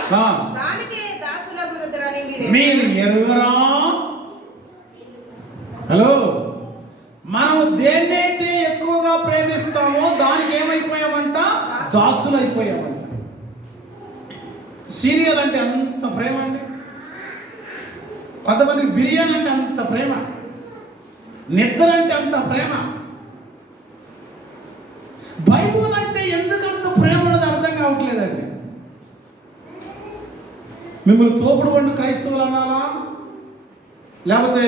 దానికే దాసులగుదురని మీరు ఎరుగరా? హలో, మనము దేన్నైతే ఎక్కువగా ప్రేమిస్తామో దానికి ఏమైపోయామంట? దాసులు అయిపోయామంట. సీరియల్ అంటే అంత ప్రేమ అండి. కొంతమందికి బిర్యానీ అంటే అంత ప్రేమ, నిద్ర అంటే అంత ప్రేమ. బైబుల్ అంటే ఎందుకు అంత ప్రేమ ఉన్నది అర్థం కావట్లేదండి. మిమ్మల్ని తోపుడు బండు క్రైస్తవులు అనాలా, లేకపోతే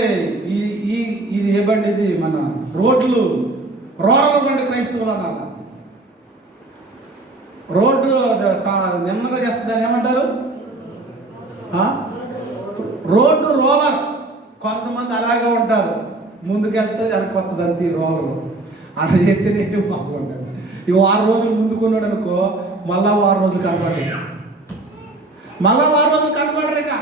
ఇది ఏ బండి, ఇది మన రోడ్ల బండి క్రైస్తవులు అనాలా? రోడ్డు నెమ్మగా చేస్తుందని ఏమంటారు? Road roller. కొంతమంది అలాగే ఉంటారు, ముందుకెళ్తే అది కొత్తదంతి రోలర్ అట్లా చేస్తేనే బాగుంటుంది. ఇక 6 రోజులు ముందుకున్నాడు అనుకో, మళ్ళా 6 రోజులు కనపడ్డాయి, మళ్ళా 6 రోజులు కనపడరు. ఇక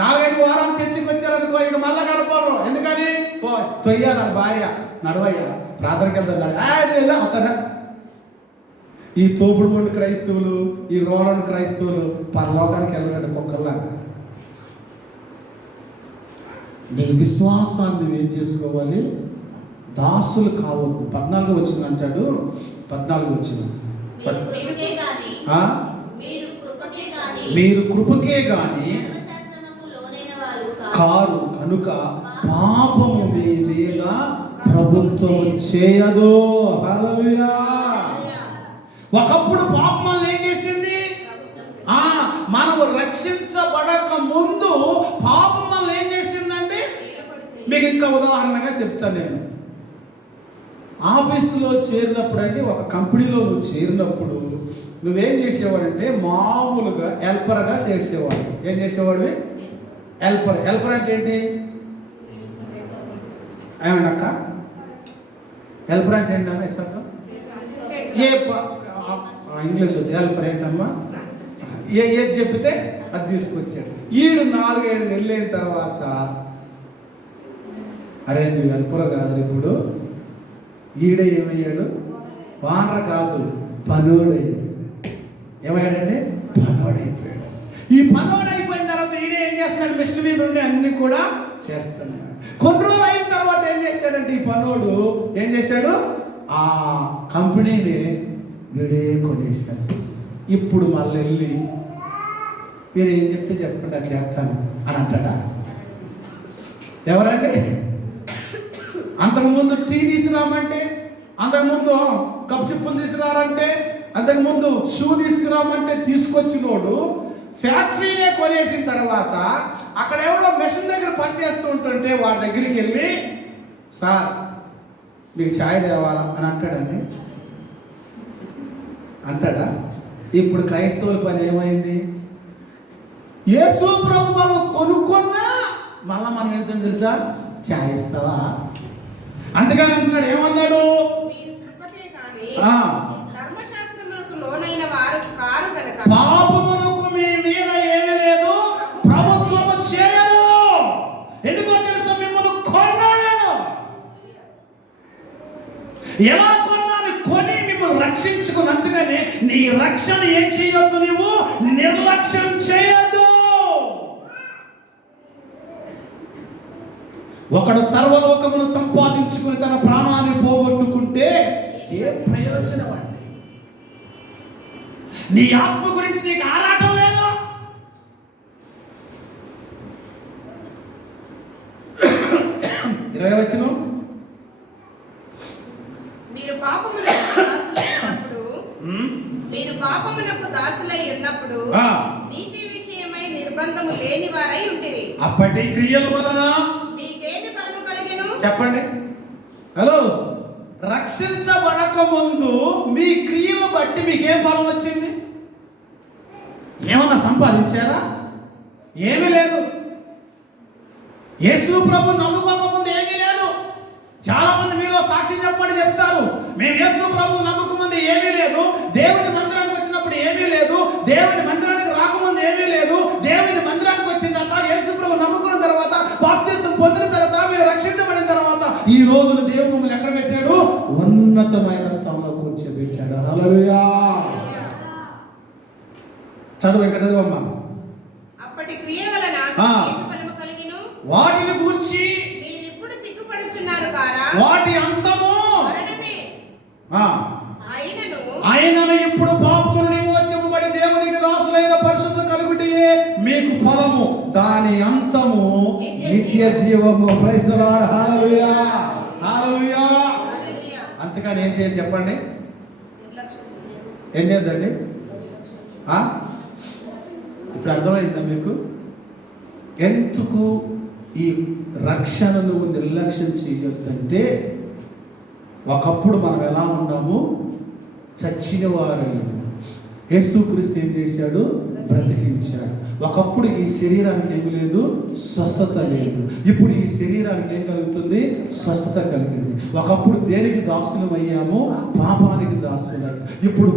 4-5 వారాలు చర్చికి వచ్చారనుకో, ఇక మళ్ళా కనపడరు. ఎందుకని? తొయ్యా నా భార్య, నడవయ్యా ప్రార్థనకి వెళ్తున్నాడు, వెళ్ళా అవుతాడా? ఈ తోపుడు బండు క్రైస్తవులు, ఈ రోలర్ క్రైస్తవులు పరలోకానికి వెళ్ళాడు కుక్కల్లాగా. నీ విశ్వాసాన్ని ఏం చేసుకోవాలి? దాసులు కావద్దు. 14 వచ్చిన అంటాడు, 14 వచ్చిన మీరు కృపకే గాని కారు కనుక పాపము మీ మీద ప్రభుత్వం చేయదు. హల్లెలూయా. ఒకప్పుడు పాపం మనల్ని ఏం చేసింది? మనము రక్షించబడక ముందు పాపం మనల్ని ఏం చేసిందండి? మీకు ఇంకా ఉదాహరణగా చెప్తాను. నేను ఆఫీసులో చేరినప్పుడు అండి, ఒక కంపెనీలో నువ్వు చేరినప్పుడు నువ్వేం చేసేవాడంటే మామూలుగా హెల్పర్గా చేసేవాడు. ఏం చేసేవాడివి? హెల్పర్ అంటే ఏంటి? ఏమండక్క హెల్పర్ అంటే ఏంటన్నా ఇస్తాక ఇంగ్లీష్ వద్దు. హెల్పర్ ఏంటమ్మా? ఏది చెప్తే అది తీసుకొచ్చాడు. 4-5 నెలలు అయిన తర్వాత, అరే నువ్వు హెల్పర్ కాదు, ఇప్పుడు ఈడే ఏమయ్యాడు? వానర కాదు, పనోడయ్యాడు. ఏమయ్యాడంటే? పనోడైపోయాడు. ఈ పనోడైపోయిన తర్వాత ఈడే ఏం చేస్తున్నాడు? మిషన్ మీద ఉండి అన్ని కూడా చేస్తున్నాడు. కొన్ని రోజులు అయిన తర్వాత ఏం చేశాడంటే ఈ పనోడు ఏం చేశాడు? ఆ కంపెనీని వీడే కొనేసాడు. ఇప్పుడు మళ్ళీ వెళ్ళి మీరు ఏం చెప్తే చెప్పండి అది చేస్తాను అని అంటాడా? ఎవరండి? అంతకుముందు టీ తీసుకురామంటే, అంతకుముందు కప్పు చెప్పులు తీసుకురారంటే, అంతకుముందు షూ తీసుకురామంటే తీసుకొచ్చినోడు ఫ్యాక్టరీనే కొనేసిన తర్వాత అక్కడ ఎవడో మెషిన్ దగ్గర పనిచేస్తూ ఉంటుంటే వాడి దగ్గరికి వెళ్ళి, సార్ మీకు ఛాయ్ తేవాలా అని అంటాడండి. అంటాడా? ఇప్పుడు క్రైస్తవుల పని ఏమైంది? యేసు ప్రభు మనం కొనుక్కున్నా మళ్ళా మనం వెళ్తాం తెలుసా? ఛాయ్ ఇస్తావా? అందుకని అంటున్నాడు, ఏమన్నాడు? పాపమునకు మీ మీద ఏమీ లేదు, ప్రభుత్వము చేయదు. ఎందుకో తెలుసా? మిమ్మల్ని కొన్నాను. ఎలా కొన్నాను? కొని మిమ్మల్ని రక్షించుకున్నందుకని నీ రక్షణ ఏం చేయొద్దు, నువ్వు నిర్లక్ష్యం చేయొద్దు. ఒకడు సర్వలోకమును సంపాదించుకుని తన ప్రాణాన్ని పోగొట్టుకుంటే ఏ ప్రయోజనం అండి? నీ ఆత్మ గురించి నీకు ఆరాటం లేదు. 20వ వచనం, మీరు పాపమునకు పాపమునకు దాసులై ఉన్నప్పుడు నీతి విషయమై నిర్బంధము లేని వారై ఉంటిరి. అప్పటి క్రియల వలన మీకేమి ఫలము కలిగెను? చెప్పండి. హలో, రక్షించబడక ముందు మీ క్రియలు బట్టి మీకేం ఫలం వచ్చింది? ఏమన్నా సంపాదించారా? ఏమీ లేదు. యేసు ప్రభు నమ్ముకోకముందు ఏమీ లేదు. చాలా మంది మీలో సాక్షి చెప్పండి చెప్తారు, మేము యేసు ప్రభు నమ్ముకముందు ఏమీ లేదు, దేవుని మందిరానికి వచ్చినప్పుడు ఏమీ లేదు, దేవుని మందిరానికి రాకముందు ఏమీ లేదు, దేవుని మందిరానికి వచ్చిన తర్వాత యేసు ప్రభు నమ్ముకున్న తర్వాత బాప్తిసం పొందిన తర్వాత మేము రక్షించబడిన తర్వాత ఈ రోజున దేవుడు మమ్మల్ని ఎక్కడ పెట్టాడు? ఉన్నతమైన స్థలంలో కూర్చోబెట్టాడు. హల్లెలూయా. చదువు, ఇంకా చదువమ్మా. అప్పటి క్రియ వలన మీకేమి ఫలము కలిగెను? వాటిని గూర్చి మీరిప్పుడు సిగ్గుపడుచున్నారు కారా? వాటి అంతము మరణమే. ఆయనను ఇప్పుడు పాపమును విమోచింపబడి దేవునికి దాసులైన పరిశుద్ధ కలుగుటయే మీకు ఫలము, దాని అంతము నిత్య జీవము. Praise the lord. Hallelujah, hallelujah. అంతకని ఏం చేయాలి చెప్పండి? ఏం చేద్దండి? ఇప్పుడు అర్థమైందా మీకు? ఎందుకు ఈ రక్షణ నువ్వు నిర్లక్ష్యం చేయొద్దంటే, ఒకప్పుడు మనం ఎలా ఉన్నాము? చచ్చిన వారై ఉన్నాం. యేసుక్రీస్తు ఏం చేశాడు? బ్రతికించాడు. ఒకప్పుడు ఈ శరీరానికి ఏమి లేదు? స్వస్థత లేదు. ఇప్పుడు ఈ శరీరానికి ఏం కలుగుతుంది? స్వస్థత కలిగింది. ఒకప్పుడు దేనికి దాసులం అయ్యాము? పాపానికి దాసులం. ఇప్పుడు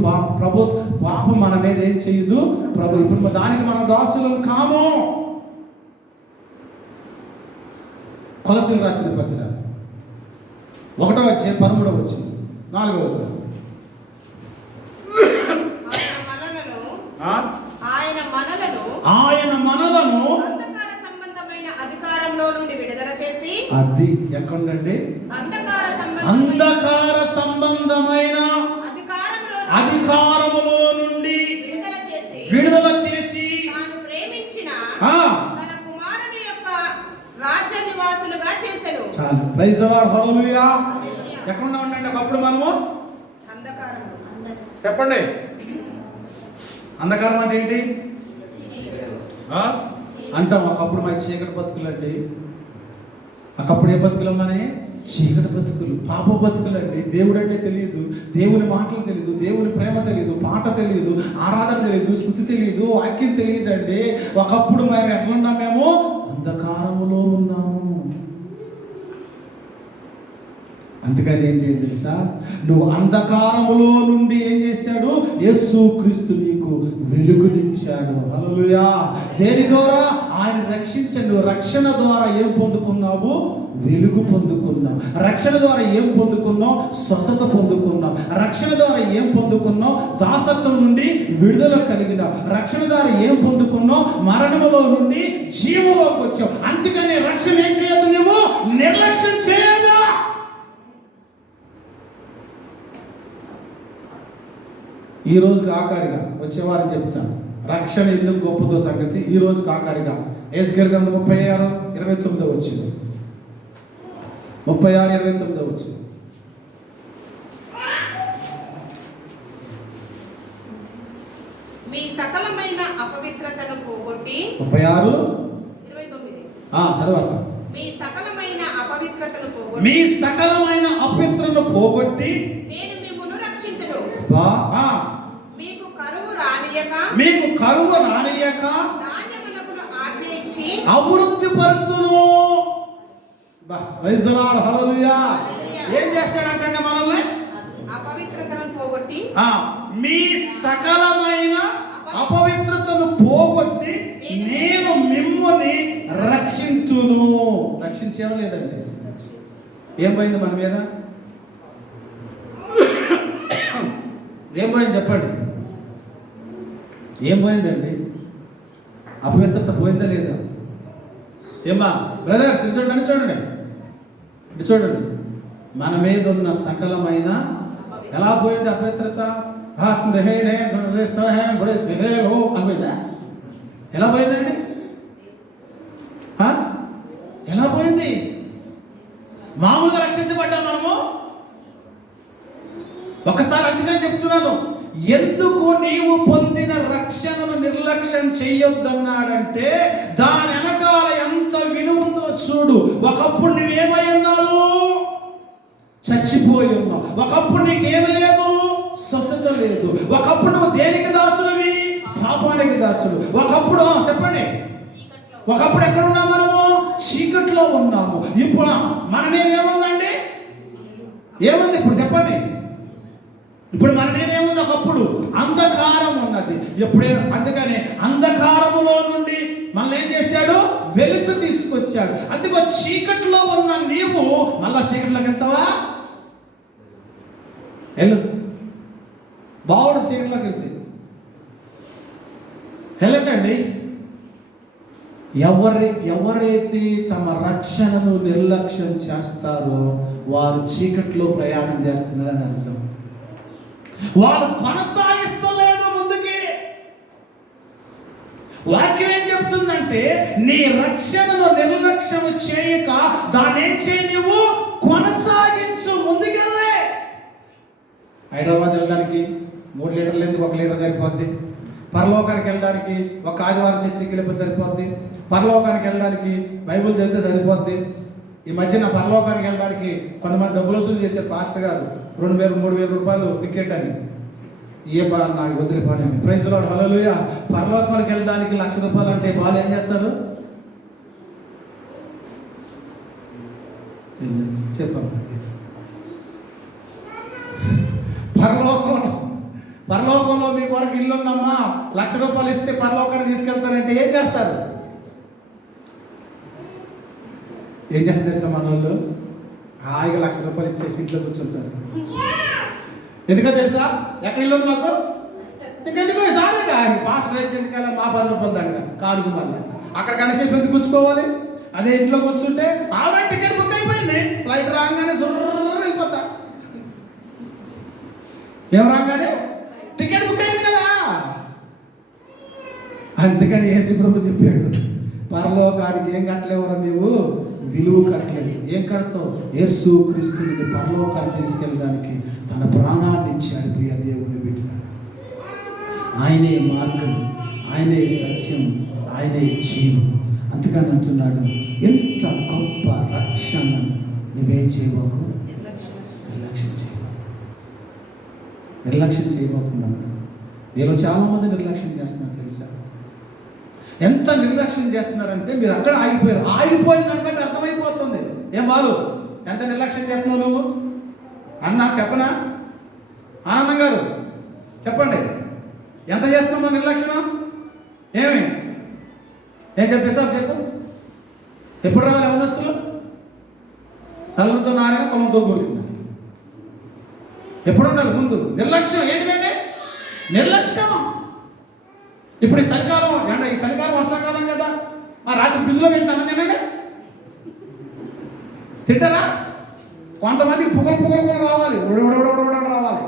పాపం మన మీద ఏం చేయదు ప్రభు. ఇప్పుడు దానికి మనం దాసులం కాము. కొలసీలు రాసిన పత్రిక 1వ అధ్యాయం 13వ వచనం 4వ వచనం. ఆయన మనలను అంధకార సంబంధమైన అధికారంలో నుండి విడుదల చేసి, అది ఎక్కడండి? అంధకార సంబంధమైన అధికారములో నుండి విడుదల చేసి తాను ప్రేమించిన తన కుమారుని యొక్క రాజ్య నివాసులుగా చేసెను. చాలు. Praise the lord. హల్లెలూయా. ఎక్కడ ఉన్నామండి ఒకప్పుడు మనము? అంధకారం. చెప్పండి, అంధకారం అంటే ఏంటి అంటాం? ఒకప్పుడు మా చీకటి బతుకులు అండి. ఒకప్పుడు ఏ బతుకులు ఉన్నానే? చీకటి బతుకులు, పాప బతుకులు అండి. దేవుడు అంటే తెలియదు, దేవుని మాటలు తెలియదు, దేవుని ప్రేమ తెలియదు, పాట తెలియదు, ఆరాధన తెలియదు, స్తుతి తెలియదు, వాక్యం తెలియదండి. ఒకప్పుడు మేము ఎట్లున్నాం? మేము అంధకారములో ఉన్నాము. అందుకని ఏం చేయాలి తెలుసా? నువ్వు అంధకారములో నుండి ఏం చేశాడు? యేసుక్రీస్తు నీకు వెలుగునిచ్చాడు. హల్లెలూయా. దేని ద్వారా? ఆయన రక్షించండు. రక్షణ ద్వారా ఏం పొందుకున్నావు? వెలుగు పొందుకున్నావు. రక్షణ ద్వారా ఏం పొందుకున్నావు? స్వస్థత పొందుకున్నావు. రక్షణ ద్వారా ఏం పొందుకున్నావు? దాసత్వం నుండి విడుదల కలిగినావు. రక్షణ ద్వారా ఏం పొందుకున్నావు? మరణములో నుండి జీవంలోకి వచ్చావు. అందుకని రక్షణ ఏం చేయొద్దు, నువ్వు నిర్లక్ష్యం చేయొద్దు. ఈ రోజుకి ఆఖరిగా వచ్చేవారని చెప్తాను రక్షణ ఎందుకు గొప్పదో సంగతి. ఈ రోజుకి ఆఖరిగా యేసుగారి గ్రంథం 36:29 వచ్చింది. 36:29 వచ్చింది. మీ సకలమైన అపవిత్రతను పోగొట్టి 36:29 చదవక. మీ సకలమైన అపవిత్రతను పోగొట్టి, మీ సకలమైన అపవిత్రను పోగొట్టి నేను మిమ్మును రక్షించును. మీకు కరువు రానియక ధాన్యమునకును ఆజ్ఞ ఇచ్చి అభివృద్ధి పరుతును. Praise the lord. హల్లెలూయా. ఏం చేస్తాడంటే మనల్ని? అపవిత్రతను పోగొట్టి, మీ సకలమైన అపవిత్రతను పోగొట్టి నేను మిమ్ముని రక్షించును. రక్షించేవా లేదండి? ఏం పోయింది మన మీద? ఏం పోయింది చెప్పండి? ఏం పోయిందండి? అపవిత్రత పోయిందా లేదా? ఏమ్మా బ్రదర్స్, ఇటు చూడండి, చూడండి, ఇటు చూడండి. మన మీద ఉన్న సకలమైన ఎలా పోయింది అపవిత్రత? అనిపోయిందా? ఎలా పోయిందండి? ఎలా పోయింది? మామూలుగా రక్షించబడ్డాం మనము. ఒకసారి అందుకని చెప్తున్నాను, ఎందుకు నీవు పొందిన రక్షణను నిర్లక్ష్యం చెయ్యొద్దన్నాడంటే దాని వెనకాల ఎంత విలువ ఉందో చూడు. ఒకప్పుడు నువ్వేమై ఉన్నావు? చచ్చిపోయి ఉన్నావు. ఒకప్పుడు నీకేమి లేదు, స్వస్థత లేదు. ఒకప్పుడు నువ్వు దేనికి దాసుడివి? పాపానికి దాసుడు. ఒకప్పుడు చెప్పండి, ఒకప్పుడు ఎక్కడ ఉన్నాము? మనము చీకట్లో ఉన్నాము. ఇప్పుడు మన మీద ఏముందండి? ఏముంది ఇప్పుడు చెప్పండి? ఇప్పుడు మన మీద ఏముంది? ఒకప్పుడు అంధకారం ఉన్నది. ఎప్పుడే అందుకని అంధకారములో నుండి మనల్ని ఏం చేశాడు? వెలుగు తీసుకొచ్చాడు. అందుకో చీకట్లో ఉన్న నీవు మళ్ళా చీకట్లోకి వెళ్తావా? వెళ్ళు. బావుడు చీకట్లోకి వెళ్తే వెళ్ళకండి. ఎవరైతే తమ రక్షణను నిర్లక్ష్యం చేస్తారో వారు చీకట్లో ప్రయాణం చేస్తున్నారని అర్థం. వాళ్ళు కొనసాగిస్తలేదు ముందుకి. వాక్యం ఏం చెప్తుందంటే నీ రక్షణను నిర్లక్ష్యం చేయక దాన్ని ఏం చేయి, నువ్వు కొనసాగించు, ముందుకెళ్ళే. హైదరాబాద్ వెళ్ళడానికి 3 లీటర్లు ఎందుకు? 1 లీటర్ సరిపోద్ది. పరలోకానికి వెళ్ళడానికి ఒక ఆదివారం చర్చికి వెళ్ళిపోతే సరిపోద్ది. పరలోకానికి వెళ్ళడానికి బైబిల్ చదివితే సరిపోద్ది. ఈ మధ్యన పరలోకానికి వెళ్ళడానికి కొంతమంది డబ్బులు వసూలు చేసే పాస్టర్ గారు 2,000-3,000 రూపాయలు టికెట్ అని. నాకు వదిలిపోయాను. ప్రైజ్ లార్డ్, హల్లెలూయా. పరలోకానికి వెళ్ళడానికి 1,00,000 రూపాయలు అంటే వాళ్ళు ఏం చేస్తారు చెప్పండి? పరలోకంలో మీ కొరకు ఇల్లు ఉందమ్మా, 1,00,000 రూపాయలు ఇస్తే పరలోకాన్ని తీసుకెళ్తారంటే ఏం చేస్తారు? ఏం చేస్తారు తెలుసా? మన వాళ్ళు హాయిగా 1,00,000 రూపాయలు ఇచ్చేసి ఇంట్లో కూర్చుంటారు. ఎందుకో తెలుసా? ఎక్కడ ఇల్లు ఉంది మాకు? ఇంకెందుకో చాలేగా పాస్టర్ అయితే ఎందుకలా మా 10 రూపాయలు దండగా కాలుగు మళ్ళీ అక్కడ కనసేపు ఎందుకు కూర్చుకోవాలి? అదే ఇంట్లో కూర్చుంటే ఆల్రెడీ టికెట్ బుక్ అయిపోయింది. ఫ్లైట్ రాగానే వెళ్ళిపోతా. ఏం రాగానే టికెట్ బుక్ అయింది కదా. అందుకని యేసు ప్రభు చెప్పాడు, పరలోకానికి ఏం కట్టలేవరా నీవు? విలువ కట్టలేదు. ఏం కడతావు? యేసు క్రీస్తుని పరలోకాన్ని తీసుకెళ్ళడానికి తన ప్రాణాన్ని ఇచ్చాడు. ప్రియ దేవుని బిడ్డలారా, ఆయనే మార్గం, ఆయనే సత్యం, ఆయనే జీవం. అందుకని అంటున్నాడు, ఎంత గొప్ప రక్షణ నువ్వేం చేయబోకు, నిర్లక్ష్యం చేయబోకుండా. మీలో చాలామంది నిర్లక్ష్యం చేస్తున్నారు తెలుసా? ఎంత నిర్లక్ష్యం చేస్తున్నారంటే మీరు అక్కడ ఆగిపోయారు. ఆగిపోయిన దాన్ని బట్టి అర్థమైపోతుంది. ఏం బాలు ఎంత నిర్లక్ష్యం చేస్తున్నావు నువ్వు అన్నా? చెప్పనా? ఆనందం గారు చెప్పండి, ఎంత చేస్తున్నావు నిర్లక్ష్యం? ఏం చెప్పేసావు చెప్పు. ఎప్పుడు రావాలి యవనస్తులు? నలుగురితో నారాయణ కులంతో కూడింది. ఎప్పుడు ఉండాలి ముందు? నిర్లక్ష్యం ఏంటిదండి? నిర్లక్ష్యం. ఇప్పుడు ఈ చలికాలం ఈ చలికాలం వర్షాకాలం కదా, రాత్రి ఫ్రిడ్జ్లో పెట్టినా తినండి. తింటారా? కొంతమందికి పుగలు రావాలి, ఉడవడవడవడ రావాలి.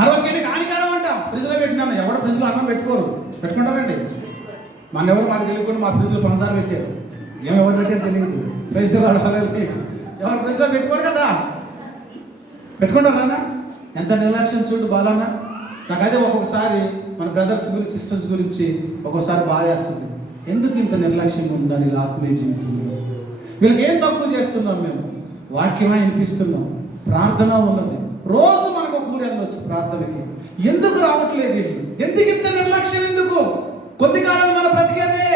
ఆరోగ్యానికి హానికరం అంట. ఫ్రిడ్జ్లో పెట్టినాను. ఎవరు ఫ్రిడ్జ్లో అన్నం పెట్టుకుంటారండి? మన ఎవరు మాకు తెలియకుండా మా ఫ్రిడ్జ్లో పంచదార పెట్టారు. ఎవరు పెట్టారు తెలియదు. ఫ్రిడ్జ్లో అడగాలి. ఎవరు ఫ్రిడ్జ్లో పెట్టుకోరు కదా, పెట్టుకుంటారా? ఎంత నిర్లక్ష్యం చూడు బాలన్న. నాకైతే ఒక్కొక్కసారి మన బ్రదర్స్ గురించి, సిస్టర్స్ గురించి ఒక్కొక్కసారి బాధ వేస్తుంది. ఎందుకు ఇంత నిర్లక్ష్యంగా ఉండాలి ఇలా ఆత్మీయ జీవితంలో? వీళ్ళకి ఏం తక్కువ చేస్తున్నాం మేము? వాక్యమా వినిపిస్తున్నాం, ప్రార్థన ఉన్నది. రోజు మనకు ఒక ఊరు వెళ్ళవచ్చు ప్రార్థనకి. ఎందుకు రావట్లేదు? ఎందుకు ఇంత నిర్లక్ష్యం? ఎందుకు? కొద్ది కాలం మన బ్రతికేదే.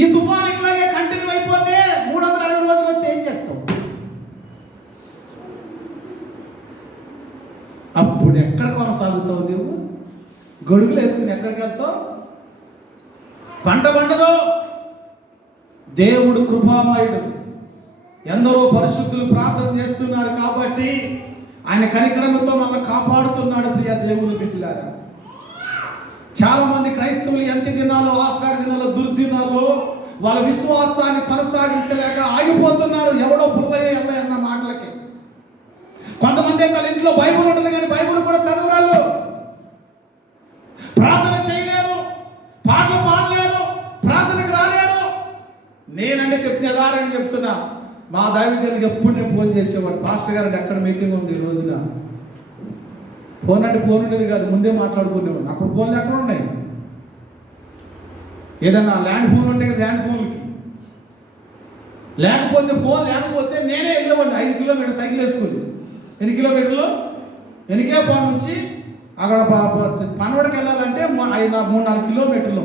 ఈ తుఫాన్ ఇట్లాగే కంటిన్యూ అయిపోతే 360 రోజులు వస్తే ఏం చేస్తాం? అప్పుడు ఎక్కడ కొనసాగుతావు నువ్వు? గొడుగులు వేసుకుని ఎక్కడికి వెళ్తావు? పంట పండదు. దేవుడు కృపామయుడు. ఎందరో పరిశుద్ధులు ప్రార్థన చేస్తున్నారు కాబట్టి ఆయన కనికరముతో మనల్ని కాపాడుతున్నాడు. ప్రియ దేవుని బిడ్డలారా, చాలా మంది క్రైస్తవులు ఎంత దినాలు, ఆఖరి దినాలు, దుర్దినాలు వాళ్ళ విశ్వాసాన్ని కొనసాగించలేక ఆగిపోతున్నారు. ఎవడో పుల్లయ్య ఎల్ల అన్న మాటలకి. కొంతమంది వాళ్ళ ఇంట్లో బైబుల్ ఉంటుంది కానీ బైబుల్ కూడా చదవరాళ్ళు, ప్రార్థన చేయలేరు, పాటలు పాడలేరు, ప్రార్థనకు రాలేరు. నేనంటే చెప్తే యథార్థంగా చెప్తున్నా, మా దైవజనులకు ఎప్పుడు నేను ఫోన్ చేసేవాడు, పాస్టర్ గారు ఎక్కడ మీటింగ్ ఉంది ఈ రోజున. ఫోన్ అంటే ఫోన్ ఉండేది కాదు, ముందే మాట్లాడుకునేవాడు. అప్పుడు ఫోన్లు ఎక్కడ ఉన్నాయి? ఏదన్నా ల్యాండ్ ఫోన్ ఉంటే కదా, ల్యాండ్ ఫోన్లకి లేకపోతే ఫోన్ లేకపోతే నేనే వెళ్ళేవాడిని 5 కిలోమీటర్ సైకిల్ వేసుకుని. ఎన్ని కిలోమీటర్లు? ఎనికే ఫోన్ నుంచి అక్కడ పనవడికి వెళ్ళాలంటే 3-4 కిలోమీటర్లు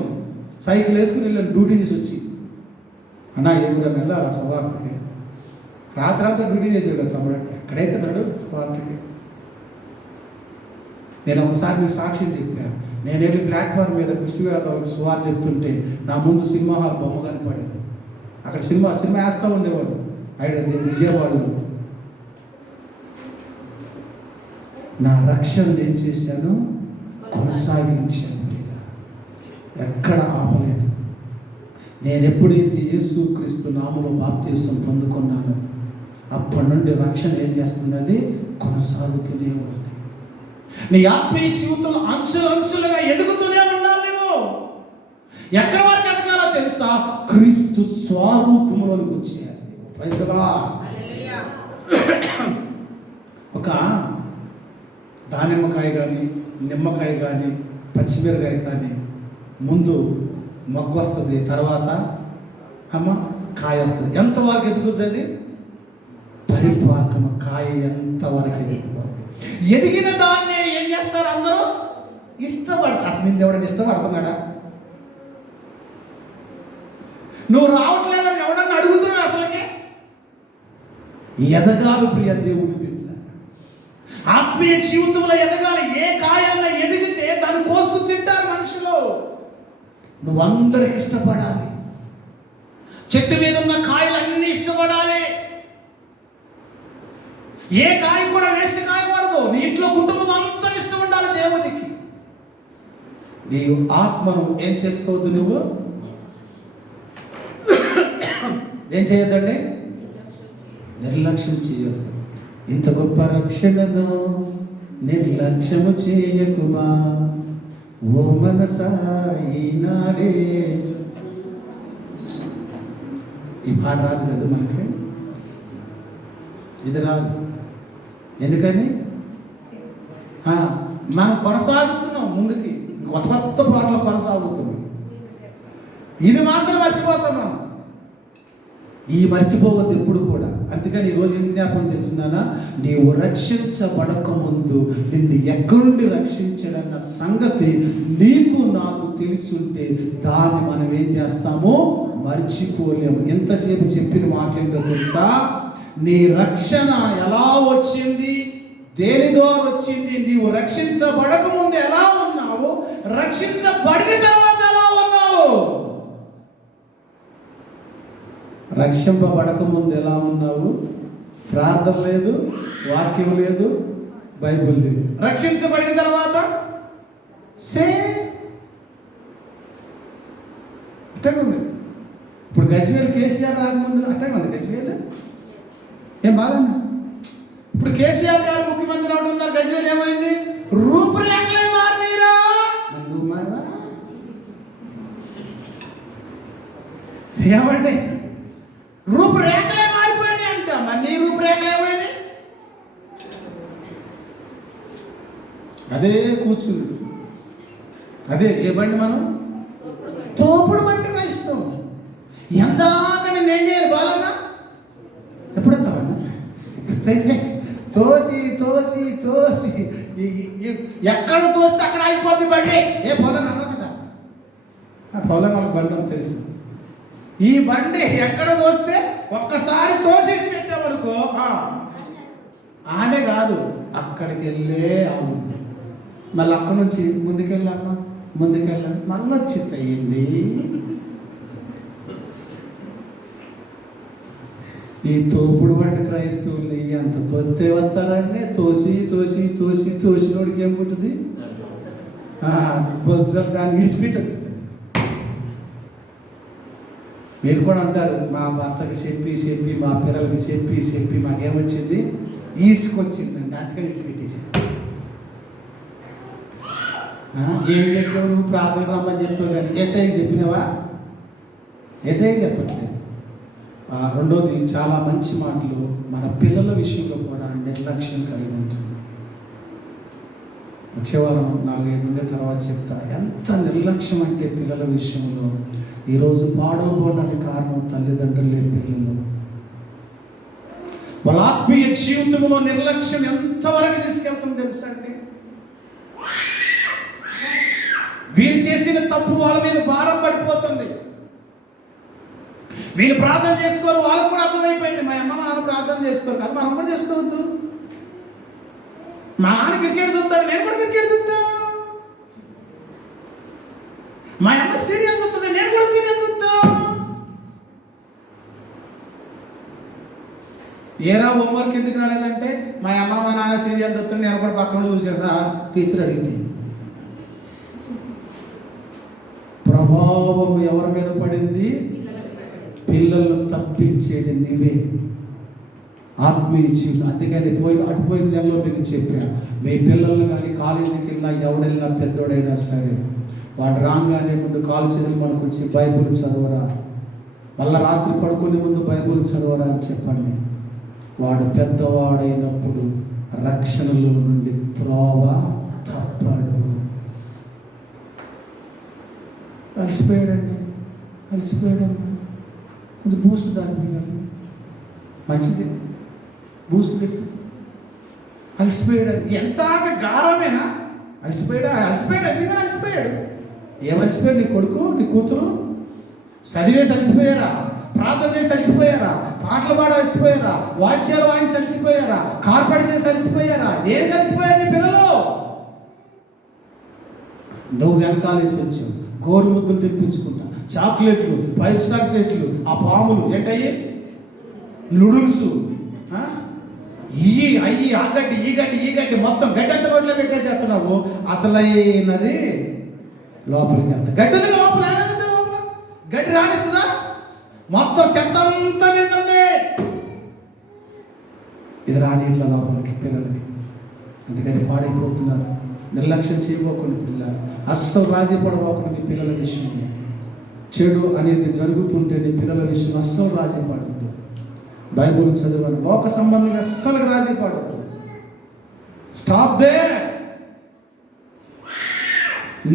సైకిల్ వేసుకుని వెళ్ళాను డ్యూటీ చేసి వచ్చి. అన్న ఏమైనా వెళ్ళాలి ఆ సువార్తకి. రాత్రి అంతా డ్యూటీ చేసేది కదా తమ్ముడు, ఎక్కడైతే నడు సువార్తకి. నేను ఒకసారి నీ సాక్ష్యం చెప్పాను. నేను వెళ్ళి ప్లాట్ఫామ్ మీద కృష్ణవేదాలకు సువార్త చెప్తుంటే నా ముందు సింహాల బొమ్మ కనపడేది. అక్కడ సినిమా వేస్తూ ఉండేవాడు విజయవాడలో. నా రక్షణ ఏం చేశాను? కొనసాగించాను. ఎక్కడ ఆపలేదు. నేను ఎప్పుడైతే యేసుక్రీస్తు నామములో బాప్తిసం పొందుకున్నానో అప్పటి నుండి రక్షణ ఏం చేస్తున్నది? కొనసాగుతూనే ఉంది. నీ ఆత్మీయ జీవితంలో అంచులుగా ఎదుగుతూనే ఉండాలి. నువ్వు ఎక్కడి వరకు ఎదగాలో తెలుసా? క్రీస్తు స్వరూపంలోనికి వచ్చేయాలి. Praise the Lord. ఒక దానిమ్మకాయ కానీ, నిమ్మకాయ కానీ, పచ్చిమిరకాయ కానీ ముందు మొగ్గు వస్తుంది, తర్వాత కాయ వస్తుంది. ఎంతవరకు ఎదుగుద్ది అది? పరిపాకమ కాయ ఎంతవరకు ఎదిగిపోద్ది. ఎదిగిన దాన్ని ఏం చేస్తారు అందరూ? ఇష్టపడతారు. అసలు నిన్ను ఎవడన్నా ఇష్టపడుతున్నాడా? నువ్వు రావట్లేదని ఎవడన్నా అడుగుతున్నాడు? అసలుకి ఎదగాలి ప్రియ దేవుని బిడ్డ. ఆత్మీయ జీవితంలో ఎదగాలి. ఏ కాయల్లో ఎదిగితే దాన్ని కోసుకు తింటారు మనుషులు. నువ్వందరికి ఇష్టపడాలి. చెట్టు మీద ఉన్న కాయలన్నీ ఇష్టపడాలి. ఏ కాయ కూడా వేస్ట్ కాయకూడదు. నీ ఇంట్లో కుటుంబం అంతా ఇష్టం ఉండాలి దేవునికి. నీ ఆత్మను ఏం చేసుకోవద్దు, నువ్వు ఏం చేయొద్దండి? నిర్లక్ష్యం చేయొద్దు. ఇంత గొప్ప రక్షణను నిర్లక్ష్యము చేయకుమా ఓ మనసా ఈనాడే. ఈ పాట రాదు కదా మనకి, ఇది రాదు. ఎందుకని? మనం కొనసాగుతున్నాం ముందుకి, కొత్త పాటలు కొనసాగుతున్నాం. ఇది మాత్రం మర్చిపోతున్నాం. ఈ మర్చిపోవద్దు ఎప్పుడు కూడా. అందుకని ఈరోజు ఏం జ్ఞాపకం తెలిసిందానా? నీవు రక్షించబడక ముందు నిన్ను ఎక్కడుండి రక్షించాడన్న సంగతి నీకు నాకు తెలుసుంటే దాన్ని మనం ఏం చేస్తామో మర్చిపోలేము. ఎంతసేపు చెప్పిన మాట ఏంటో తెలుసా? నీ రక్షణ ఎలా వచ్చింది? దేని ద్వారా వచ్చింది? నీవు రక్షించబడక ముందు ఎలా ఉన్నావు? రక్షించబడిన తర్వాత ఎలా ఉన్నావు? రక్షింపబడక ముందు ఎలా ఉన్నావు? ప్రార్థన లేదు, వాక్యం లేదు, బైబిల్ లేదు. రక్షించబడిన తర్వాత అట్టే ఉంది. ఇప్పుడు గజ్వేల్ కేసీఆర్ రాకముందు అట్టే ఉంది గజ్వేల్. ఏం బాగా ఇప్పుడు కేసీఆర్ గారు ముఖ్యమంత్రి అవడం ఉన్నారు. గజ్వేల్ ఏమైంది? రూపురేఖలే మారినీరా. నువ్వు మారా ఏమండి? రూపురేఖలే మారిపోయినాయి అంట. మరి నీ రూపురేఖలు ఏమైనాయి? అదే కూర్చుంది. అదే ఏ బండి? మనం తోపుడు బండి వేస్తాం. ఎందాక నేనేం చేయాలి? బాలన్నా ఎప్పుడెత్తావన్నా? ఎప్పుడైతే తోసి తోసి తోసి ఎక్కడ తోస్తే అక్కడ అయిపోద్ది బండి. ఏ పొలం అన్నా కదా, ఆ పొలం వాళ్ళకి బండి అని తెలుసు. ఈ బండి ఎక్కడ తోస్తే ఒక్కసారి తోసేసి పెట్టామనుకో ఆనే కాదు, అక్కడికి వెళ్ళే ఆగుంది. మళ్ళీ అక్కడి నుంచి ముందుకెళ్ళామా, ముందుకెళ్ళాం, మళ్ళీ వచ్చి తయ్యండి. ఈ తోపుడు బండి క్రైస్తవులు అంత తోస్తే వస్తారంటే తోసి తోసి తోసి తోసినోడికి ఏముంటుంది? బొజ్జలు దాన్ని విడిచిపెట్టదు. మీరు కూడా అంటారు, మా భర్తకి చెప్పి చెప్పి మా పిల్లలకి చెప్పి చెప్పి మాకేమొచ్చింది? ఈసుకొచ్చిందండి, అందుకని విడిచిపెట్టేసి. ఏం చెప్పావు నువ్వు? ప్రార్థన రమ్మని చెప్పావు కానీ ఏసఐకి చెప్పినావా? ఏసఐకి చెప్పట్లేదు. రెండోది, చాలా మంచి మాటలు మన పిల్లల విషయంలో కూడా నిర్లక్ష్యం కలిగి ఉంటుంది. వచ్చే వారం 4-5 ఉండే తర్వాత చెప్తా. ఎంత నిర్లక్ష్యం అంటే పిల్లల విషయంలో ఈరోజు పాడవడానికి కారణం తల్లిదండ్రులే, పిల్లలు. వాళ్ళ ఆత్మీయ జీవితంలో నిర్లక్ష్యం ఎంతవరకు తీసుకెళ్తుందో తెలుసా అండి? వీరు చేసిన తప్పు వాళ్ళ మీద భారం పడిపోతుంది. వీళ్ళు ప్రార్థన చేసుకోరు, వాళ్ళకు కూడా అర్థమైపోయింది. మా అమ్మ నాన్న ప్రార్థన చేసుకోరు కదా, మనం కూడా చేసుకోవద్దు. మా నాన్న క్రికెట్ చూస్తాడు, నేను కూడా క్రికెట్ చూస్తా. మా అమ్మ సీరియల్ చూస్తుంది, నేను కూడా సీరియల్ చూస్తా. ఏరా హోంవర్క్ ఎందుకు రాలేదంటే, మా అమ్మ మా నాన్న సీరియల్ చూస్తాడు, నేను కూడా పక్కన చూసేసా. టీచర్ అడిగింది. ప్రభావం ఎవరి మీద పడింది? పిల్లలను తప్పించేది నీవే. ఆత్మీయ జీవితం. అందుకని అటుపోయిన నెలలో మీకు చెప్పా, మీ పిల్లలు కానీ కాలేజీకి వెళ్ళినా, ఎవడైనా పెద్దోడైనా సరే, వాడు రాగానే ముందు కాలు చేతులు మనకు వచ్చి బైబుల్ చదవరా, మళ్ళీ రాత్రి పడుకునే ముందు బైబుల్ చదవరా అని చెప్పండి. వాడు పెద్దవాడైనప్పుడు రక్షణలో నుండి త్రోవ తప్పాడు. అలసిపోయాడండి, అలసిపోయాడమ్మా, కొంచెం బూస్ట్ దానిపోయాలి, మంచిది, బూస్ట్ పెట్టి. అలసిపోయాడు. ఎంత గారమేనా? అలసిపోయాడు, ఎందుకని అలసిపోయాడు? ఏమలసిపోయాడు? నీ కొడుకు, నీ కూతురు చదివేసి అలసిపోయారా? ప్రార్థన చేసి అలసిపోయారా? పాటలు పాడ అలసిపోయారా? వాద్యాలు వాయించి అలసిపోయారా? కార్పడి చేసి అలసిపోయారా? దేనికి అలసిపోయారు నీ పిల్లలు? నువ్వు వెనకాలేసి వచ్చావు, గోరు ముద్దలు తెప్పించుకుంటా, చాక్లెట్లు, 5 స్టార్ చెట్లు, ఆ పాములు ఏంటయ్యి, నూడిల్స్, అయ్యి ఆ గడ్డి ఈ గడ్డి మొత్తం గడ్డి అంతా నోట్లో పెట్టేసేస్తున్నావు. అసలైనది లోపలికి వెళ్తా. గడ్డి లోపల గడ్డి రానిస్తుందా? మొత్తం చెత్త అంతా నిండుంది. ఇది రానిట్ల లోపలికి పిల్లలకి. అందుకని పాడైపోతున్నారు. నిర్లక్ష్యం చేయబోకుండా పిల్లలు, అస్సలు రాజీ పడబోకుండా నీ పిల్లల విషయంలో. చెడు అనేది జరుగుతుంటే నీ పిల్లల విషయం అస్సలు రాజీ పడద్దు. బైబుల్ చదవాలి, లోక సంబంధంగా అస్సలు రాజీ పడద్దు. Stop they.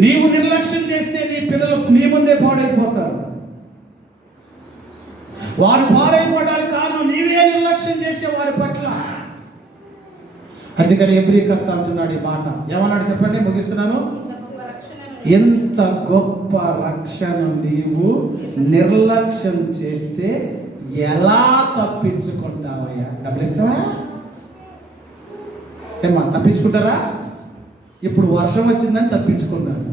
నీవు నిర్లక్ష్యం చేస్తే నీ పిల్లలు నీ ముందే పాడైపోతారు. వారు పాడైపోవడానికి కారణం నీవే నిర్లక్ష్యం చేసే వారి పట్ల. అందుకని ఎబ్రీకర్త అంటున్నాడు ఈ మాట. ఏమన్నాడు చెప్పండి, ముగిస్తున్నాను. ఎంత గొప్ప రక్షణ నీవు నిర్లక్ష్యం చేస్తే ఎలా తప్పించుకుంటావయ్యా? డబ్బులు ఇస్తావా? ఏమా తప్పించుకుంటారా? ఇప్పుడు వర్షం వచ్చిందని తప్పించుకున్నాను,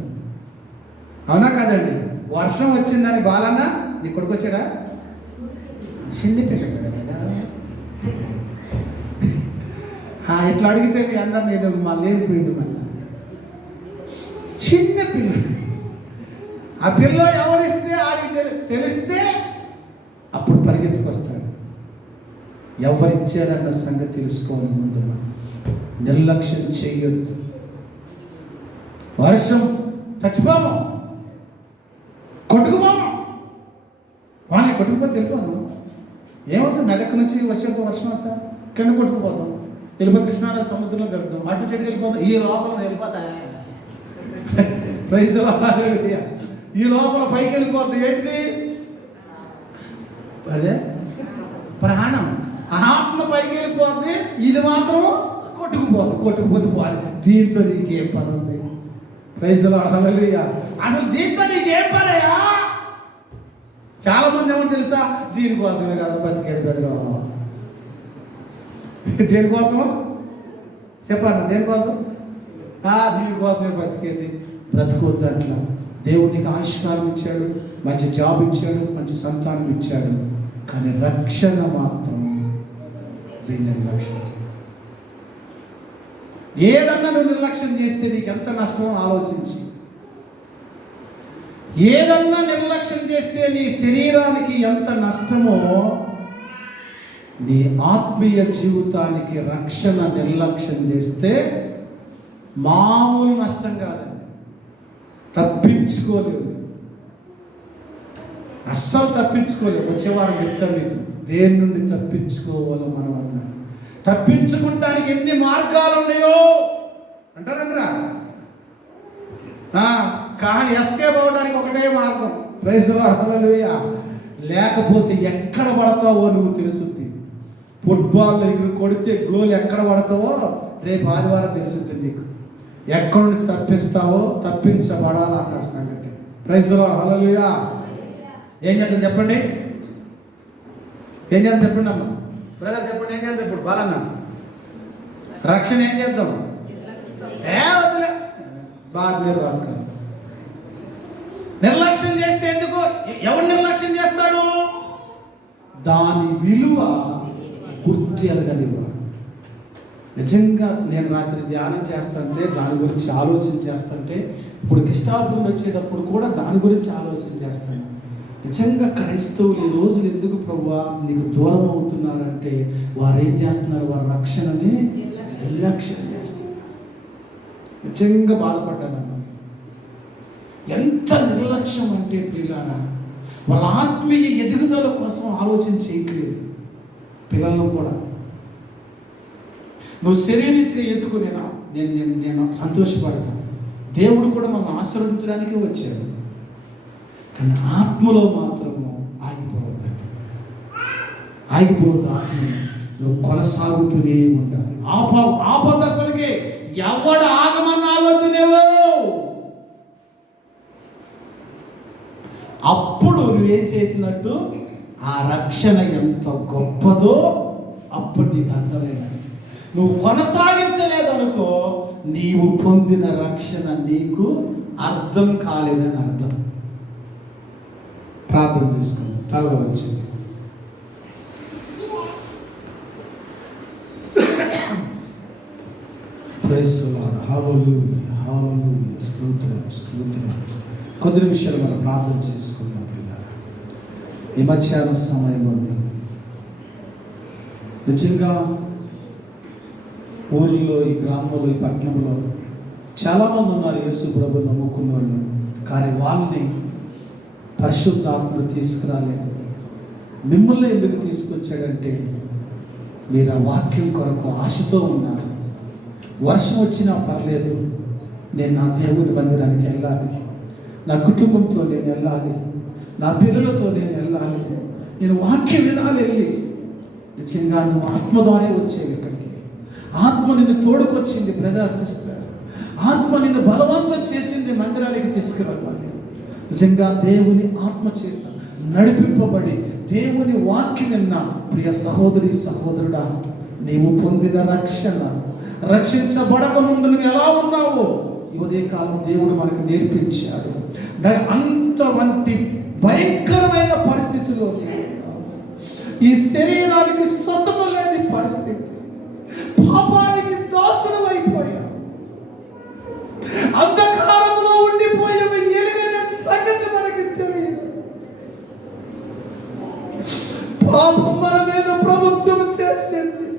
అవునా కాదండి? వర్షం వచ్చిందని బాలన్నా నీ కొడుకు వచ్చాడా? చిన్న పిల్లడు కదా. ఇట్లా అడిగితే మీ అందరినీ ఏదో మళ్ళీ లేనిపోయింది. మళ్ళీ చిన్న పిల్లడు. ఆ పిల్లోడు ఎవరిస్తే ఆడికి తెలిస్తే అప్పుడు పరిగెత్తుకొస్తాడు. ఎవరిచ్చారన్న సంగతి తెలుసుకోవాలి ముందు. నిర్లక్ష్యం చేయొద్దు. వర్షం చచ్చిపోము, కొట్టుకుపోము. వాని కొట్టుకుపోతే వెళ్ళిపోదాం. ఏమవుతుంది? మెదక్ నుంచి వర్షం అంతా కింద కొట్టుకుపోతాం, వెళ్ళిపోయి కృష్ణానది సముద్రంలో కలుద్దాం, అటు చెట్టుకి వెళ్ళిపోతాం. ఈ లోపల వెళ్ళిపోతా ప్రైజ్ ఈ లోపల పైకి వెళ్ళిపోద్ది. ఏంటిది? అదే ప్రాణం, ఆత్మ పైకి వెళ్ళిపోద్ది. ఇది మాత్రం కొట్టుకుపోతే పోవాలి. దీంతో నీకేం పని ఉంది? ప్రైజ్ హల్లెలూయా. అసలు దీంతో నీకేం పనయా? చాలా మంది ఏమో తెలుసా, దీనికోసమే కదా బతికేది బెదరు. దేనికోసం చెప్పాను? దేనికోసం? దీనికోసమే బతికేది. బ్రతుకొద్దు అట్లా. దేవుడు నీకు ఆయుష్కాలం ఇచ్చాడు, మంచి జాబ్ ఇచ్చాడు, మంచి సంతానం ఇచ్చాడు, కానీ రక్షణ మాత్రం దీన్ని నిర్లక్ష్యం. ఏదన్నా నువ్వు నిర్లక్ష్యం చేస్తే నీకు ఎంత నష్టమో ఆలోచించి. ఏదన్నా నిర్లక్ష్యం చేస్తే నీ శరీరానికి ఎంత నష్టమో, నీ ఆత్మీయ జీవితానికి రక్షణ నిర్లక్ష్యం చేస్తే మామూలు నష్టం కాదండి, తప్పించుకోలేవు. అస్సలు తప్పించుకోలేము. వచ్చే వారం చెప్తాను మీకు దేని నుండి తప్పించుకోవాలో మనం అన్నారు. తప్పించుకుంటానికి ఎన్ని మార్గాలు ఉన్నాయో అంటారంటారా? కానీ ఎస్కేప్ అవ్వడానికి ఒకటే మార్గం. ప్రైజ్ లార్డ్, హల్లెలూయా. లేకపోతే ఎక్కడ పడతావో నువ్వు తెలుసుద్ది. ఫుట్బాల్ దగ్గర కొడితే గోల్ ఎక్కడ పడతావో రేపు ఆదివారం తెలుసుద్ది నీకు. ఎక్కడి నుంచి తప్పిస్తావో తప్పించబడాలన్న సంగతి. Praise lord, hallelujah. ఏం చేద్దాం చెప్పండి? ఏం చేద్దాం చెప్పండి అమ్మా, బ్రదర్ చెప్పండి. ఏం చేద్దాం ఇప్పుడు బాలన్న? రక్షణ ఏం చేద్దాం? వదిలే బాధలే బాధకాలు. నిర్లక్ష్యం చేస్తే ఎందుకు? ఎవరు నిర్లక్ష్యం చేస్తాడు? దాని విలువ గుర్తెరగనివ్వ. నిజంగా నేను రాత్రి ధ్యానం చేస్తుంటే దాని గురించి ఆలోచన చేస్తుంటే ఇప్పుడు కిష్టాపూర్లు వచ్చేటప్పుడు కూడా దాని గురించి ఆలోచన చేస్తాను. నిజంగా క్రైస్తవులు ఈ రోజులు ఎందుకు ప్రభువా నీకు దూరం అవుతున్నారంటే వారు ఏం చేస్తున్నారు? వారి రక్షణని నిర్లక్ష్యం చేస్తున్నారు. నిజంగా బాధపడ్డాను. ఎంత నిర్లక్ష్యం అంటే పిల్లల వాళ్ళ ఆత్మీయ ఎదుగుదల కోసం ఆలోచన చేయట్లేదు. పిల్లలను కూడా నువ్వు శరీరీతిగా ఎదుగునేనా నేను సంతోషపడతాను. దేవుడు కూడా మనం ఆశీర్వదించడానికే వచ్చాడు. కానీ ఆత్మలో మాత్రము ఆగిపోవద్దండి. ఆగిపోవద్దు. ఆత్మ నువ్వు కొనసాగుతూనే ఉండాలి. ఆపద అసలుకి ఎవడు ఆగమని ఆగొద్దు నువ్వు. అప్పుడు నువ్వేం చేసినట్టు ఆ రక్షణ ఎంత గొప్పదో అప్పుడు నీకు అర్థమైనట్టు. నువ్వు కొనసాగించలేదనుకో నీవు పొందిన రక్షణ నీకు అర్థం కాలేదని అర్థం. ప్రార్థన చేసుకుని తల వచ్చింది. ప్రైజ్ ది లార్డ్, హల్లెలూయా, హల్లెలూయా. స్తోత్రం, స్తోత్రం. కొద్ది నిమిషాలు మనం ప్రార్థన చేసుకుందాం. ఈ మధ్యాహ్న సమయం ఉంది. నిజంగా ఊరిలో, ఈ గ్రామంలో, ఈ పట్టణంలో చాలామంది ఉన్నారు యేసు ప్రభువుని నమ్ముకున్న వాళ్ళు. కానీ వాళ్ళని పరిశుద్ధాత్మను తీసుకురాలేదు. మిమ్మల్ని ఎందుకు తీసుకొచ్చాడంటే మీరు ఆ వాక్యం కొరకు ఆశతో ఉన్నారు. వర్షం వచ్చినా పర్లేదు, నేను నా దేవుని మందిరానికి వెళ్ళాలి, నా కుటుంబంతో నేను వెళ్ళాలి, నా పిల్లలతో నేను వెళ్ళాలి, నేను వాక్యం వినాలి. వెళ్ళి నిజంగా నువ్వు ఆత్మ ద్వారా వచ్చేవి ఇక్కడికి. ఆత్మ నిన్ను తోడుకొచ్చింది బ్రదర్, సిస్టర్. ఆత్మ నిన్ను బలవంతం చేసింది మందిరానికి తీసుకురావాలి. నిజంగా దేవుని ఆత్మ చేత నడిపింపబడి దేవుని వాక్యం విన్న ప్రియ సహోదరి సహోదరుడా, నీవు పొందిన రక్షణ, రక్షించబడక ముందు నువ్వు ఎలా ఉన్నావో ఈ ఉదయకాలం దేవుడు మనకు నేర్పించాడు. అంత వంటి భయంకరమైన పరిస్థితిలో ఈ శరీరానికి స్వస్థత లేని పరిస్థితి, పాపానికి దాసుడు అయిపోయా, అంధకారంలో ఉండిపోయాము. ఎలుగైన సంగతి మనకి తెలియదు. పాపం మన మీద ప్రభుత్వం చేసింది.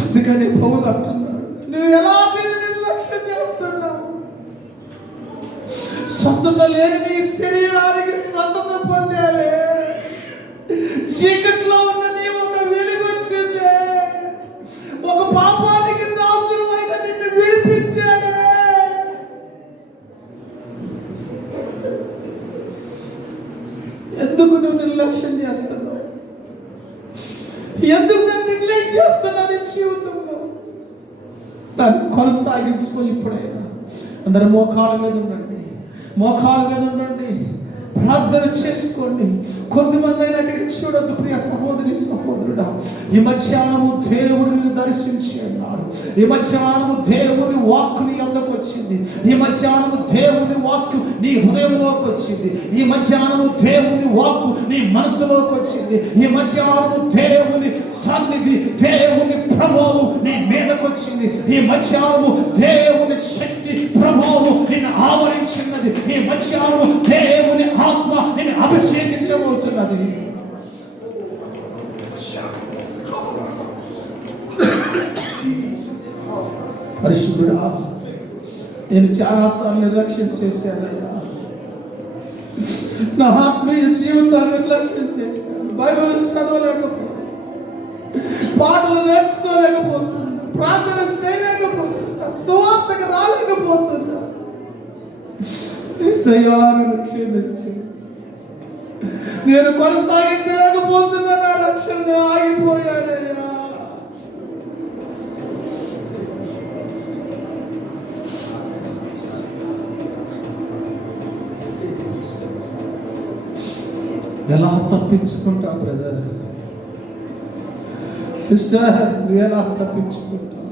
అందుకని పౌలు అంటున్నాడు, నువ్వు ఎలా దీన్ని నిర్లక్ష్యం చేస్తున్నావు? స్వస్థత లేని నీ శరీరానికి స్వస్థత పొందావే. చీకట్లో ఉన్న నీవు ఒక వెలుగు వచ్చిందే. ఒక పాపానికి దాసుడు అయిన నిన్ను విడిపించాడే. ఎందుకు నువ్వు నిర్లక్ష్యం చేస్తున్నావు? ఎందుకు నన్ను నెగ్లెక్ట్ చేస్తున్నావు నీ జీవితంలో? దాన్ని కొనసాగించుకో. ఇప్పుడైనా అందరూ మోకాళ్ళ మీద ఉండండి, మోకాళ్ళ మీద ఉండండి, ప్రార్థన చేసుకోండి. కొంతమంది అయినా చూడొద్దు ప్రియ సహోదరి సహోదరుడా. ఈ మధ్యాహ్నము దేవుడు నిన్ను దర్శించి అన్నాడు. ఈ మధ్యాహ్నము దేవుని వాక్కు నీ వద్దకు వచ్చింది. ఈ మధ్యాహ్నము దేవుని వాక్కు నీ హృదయంలోకి వచ్చింది. ఈ మధ్యాహ్నము దేవుని వాక్కు నీ మనసులోకి వచ్చింది. ఈ మధ్యాహ్నము దేవుని సన్నిధి, దేవుని ప్రభావం నీ మీదకు వచ్చింది. ఈ మధ్యాహ్నము దేవుని శక్తి ప్రభావం నిన్ను ఆవరించినది. ఈ మధ్యాహ్నము దేవుని ఆత్మ నిన్ను అభిషేకించబోతున్నది. పరిశుద్ధుడా, నేను చాలాసార్లు నిర్లక్ష్యం చేశానయ్యా. నా ఆత్మీయ జీవితాన్ని నిర్లక్ష్యం చేశాను. బైబిల్ చదవలేకపోతున్నాను, పాటలు నేర్చుకోలేకపోతున్నా, ప్రార్థన చేయలేకపోతున్నా, సువార్తకు రాలేకపోతున్నా. యేసయ్యాను క్షమించు. నేను కొనసాగించలేకపోతున్నా, నా రక్షణ ఆగిపోయానయ్యా. ఎలా తప్పించుకుంటావు బ్రదర్, సిస్టర్? నువ్వు ఎలా తప్పించుకుంటావు?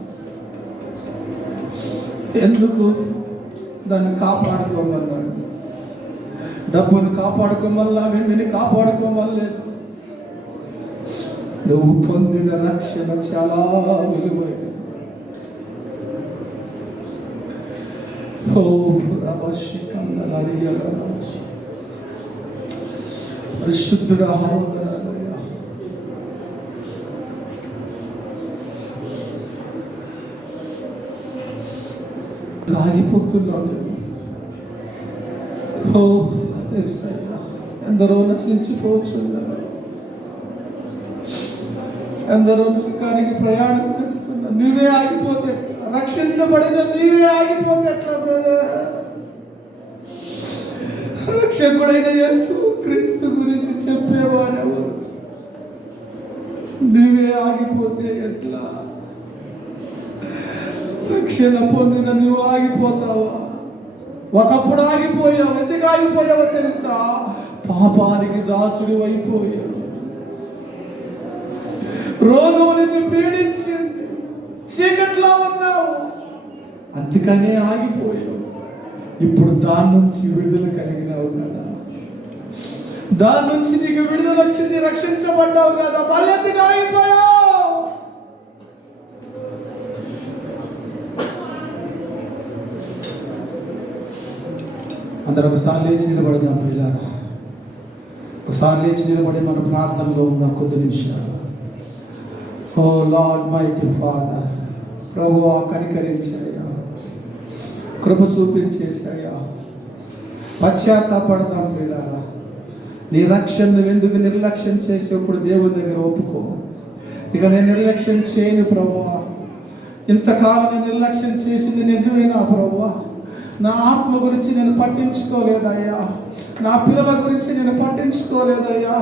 ఎందుకు? దాన్ని కాపాడుకోమన్నాడు. డబ్బును కాపాడుకోమల్లా, వెండిని కాపాడుకోమలేదు. నువ్వు పొందిన రక్షణ చాలా విలువైనది. ఓ రమశిఖందరయ్య, పరిశుద్ధుడా, ఆగిపోతున్నాను. ఓ యేసయ్యా, ఎందరో నశించిపోతున్నారు, ఎందరో నరకానికి ప్రయాణం చేస్తున్నారు. నీవే ఆగిపోతే, రక్షించబడిన నీవే ఆగిపోతే ఎట్లా బ్రదర్? రక్షకుడైన యేసు క్రీస్తు గురించి చెప్పేవారెవరు? నీవే ఆగిపోతే ఎట్లా? రక్షణ పొందిన నువ్వు ఆగిపోతావా? ఒకప్పుడు ఆగిపోయావు. ఎందుకు ఆగిపోయావో తెలుసా? పాపానికి దాసుడు అయిపోయావు. రోగం నిన్ను పీడించింది, చీకట్లో ఉన్నావు, అందుకనే ఆగిపోయావు. ఇప్పుడు దాని నుంచి విడుదల కలిగినావు కదా, దాని నుంచి నీకు విడుదల వచ్చింది, రక్షించబడ్డావు కదా, మళ్ళీ ఎందుకు ఆగిపోయావు? అందరూ ఒకసారి లేచి నిలబడదాం పిల్లారా. ఒకసారి లేచి నిలబడి మన ప్రార్థనలో ఉన్న కొద్ది నిమిషాలు. ఓ లార్డ్ మైటీ ఫాదర్, ప్రభువా కనికరించాయా, కృప చూపించేసాయా. పశ్చాత్తాపడదాం పిల్లారా. నీ రక్షణ ఎందుకు నిర్లక్ష్యం చేసేప్పుడు దేవుని దగ్గర ఒప్పుకో. ఇక నేను నిర్లక్ష్యం చేయను ప్రభువా. ఇంతకాలం నేను నిర్లక్ష్యం చేసింది నిజమేనా ప్రభువా? నా ఆత్మ గురించి నేను పట్టించుకోలేదయ్యా, నా పిల్లల గురించి నేను పట్టించుకోలేదయ్యా,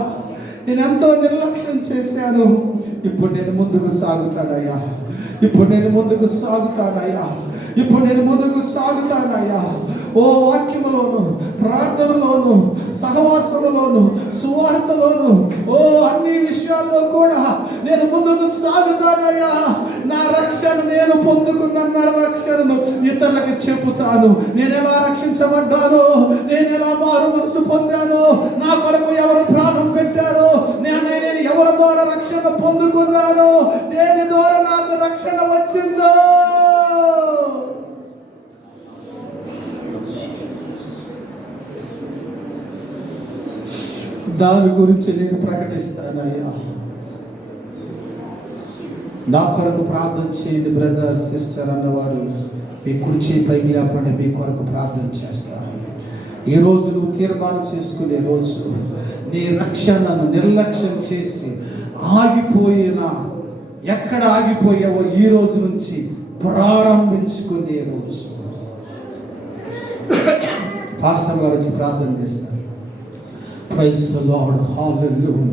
నేను ఎంతో నిర్లక్ష్యం చేశాను. ఇప్పుడు నేను ముందుకు సాగుతానయ్యా, ఇప్పుడు నేను ముందుకు సాగుతానయ్యా, ఇప్పుడు నేను ముందుకు సాగుతానయ్యా. ఓ వాక్యములోను, ప్రార్థనలోను, సహవాసములోను, సువార్తలోను, ఓ అన్ని విషయాల్లో కూడా నేను ముందుకు సాగుతానయ్యా. నా రక్షణ నేను పొందుకున్న నా రక్షణను ఇతరులకు చెబుతాను. నేను ఎలా రక్షించబడ్డాను, నేను ఎలా మారు మనసు పొందాను, నా కొరకు ఎవరు ప్రాణం పెట్టారో, నేను ఎవరి ద్వారా రక్షణ పొందుకున్నాను, దేని ద్వారా నాకు రక్షణ వచ్చిందో దాని గురించి నేను ప్రకటిస్తానయ్యా. నా కొరకు ప్రార్థన చేయండి బ్రదర్, సిస్టర్ అన్నవాడు మీ కుర్చీ పైకి లేపండి, మీ కొరకు ప్రార్థన చేస్తాను. ఈరోజు నువ్వు తీర్మానం చేసుకునే రోజు. నీ రక్షణను నిర్లక్ష్యం చేసి ఆగిపోయినా, ఎక్కడ ఆగిపోయావో ఈ రోజు నుంచి ప్రారంభించుకునే రోజు. పాస్టర్ గారు వచ్చి ప్రార్థన చేస్తారు. Praise the lord, hallelujah.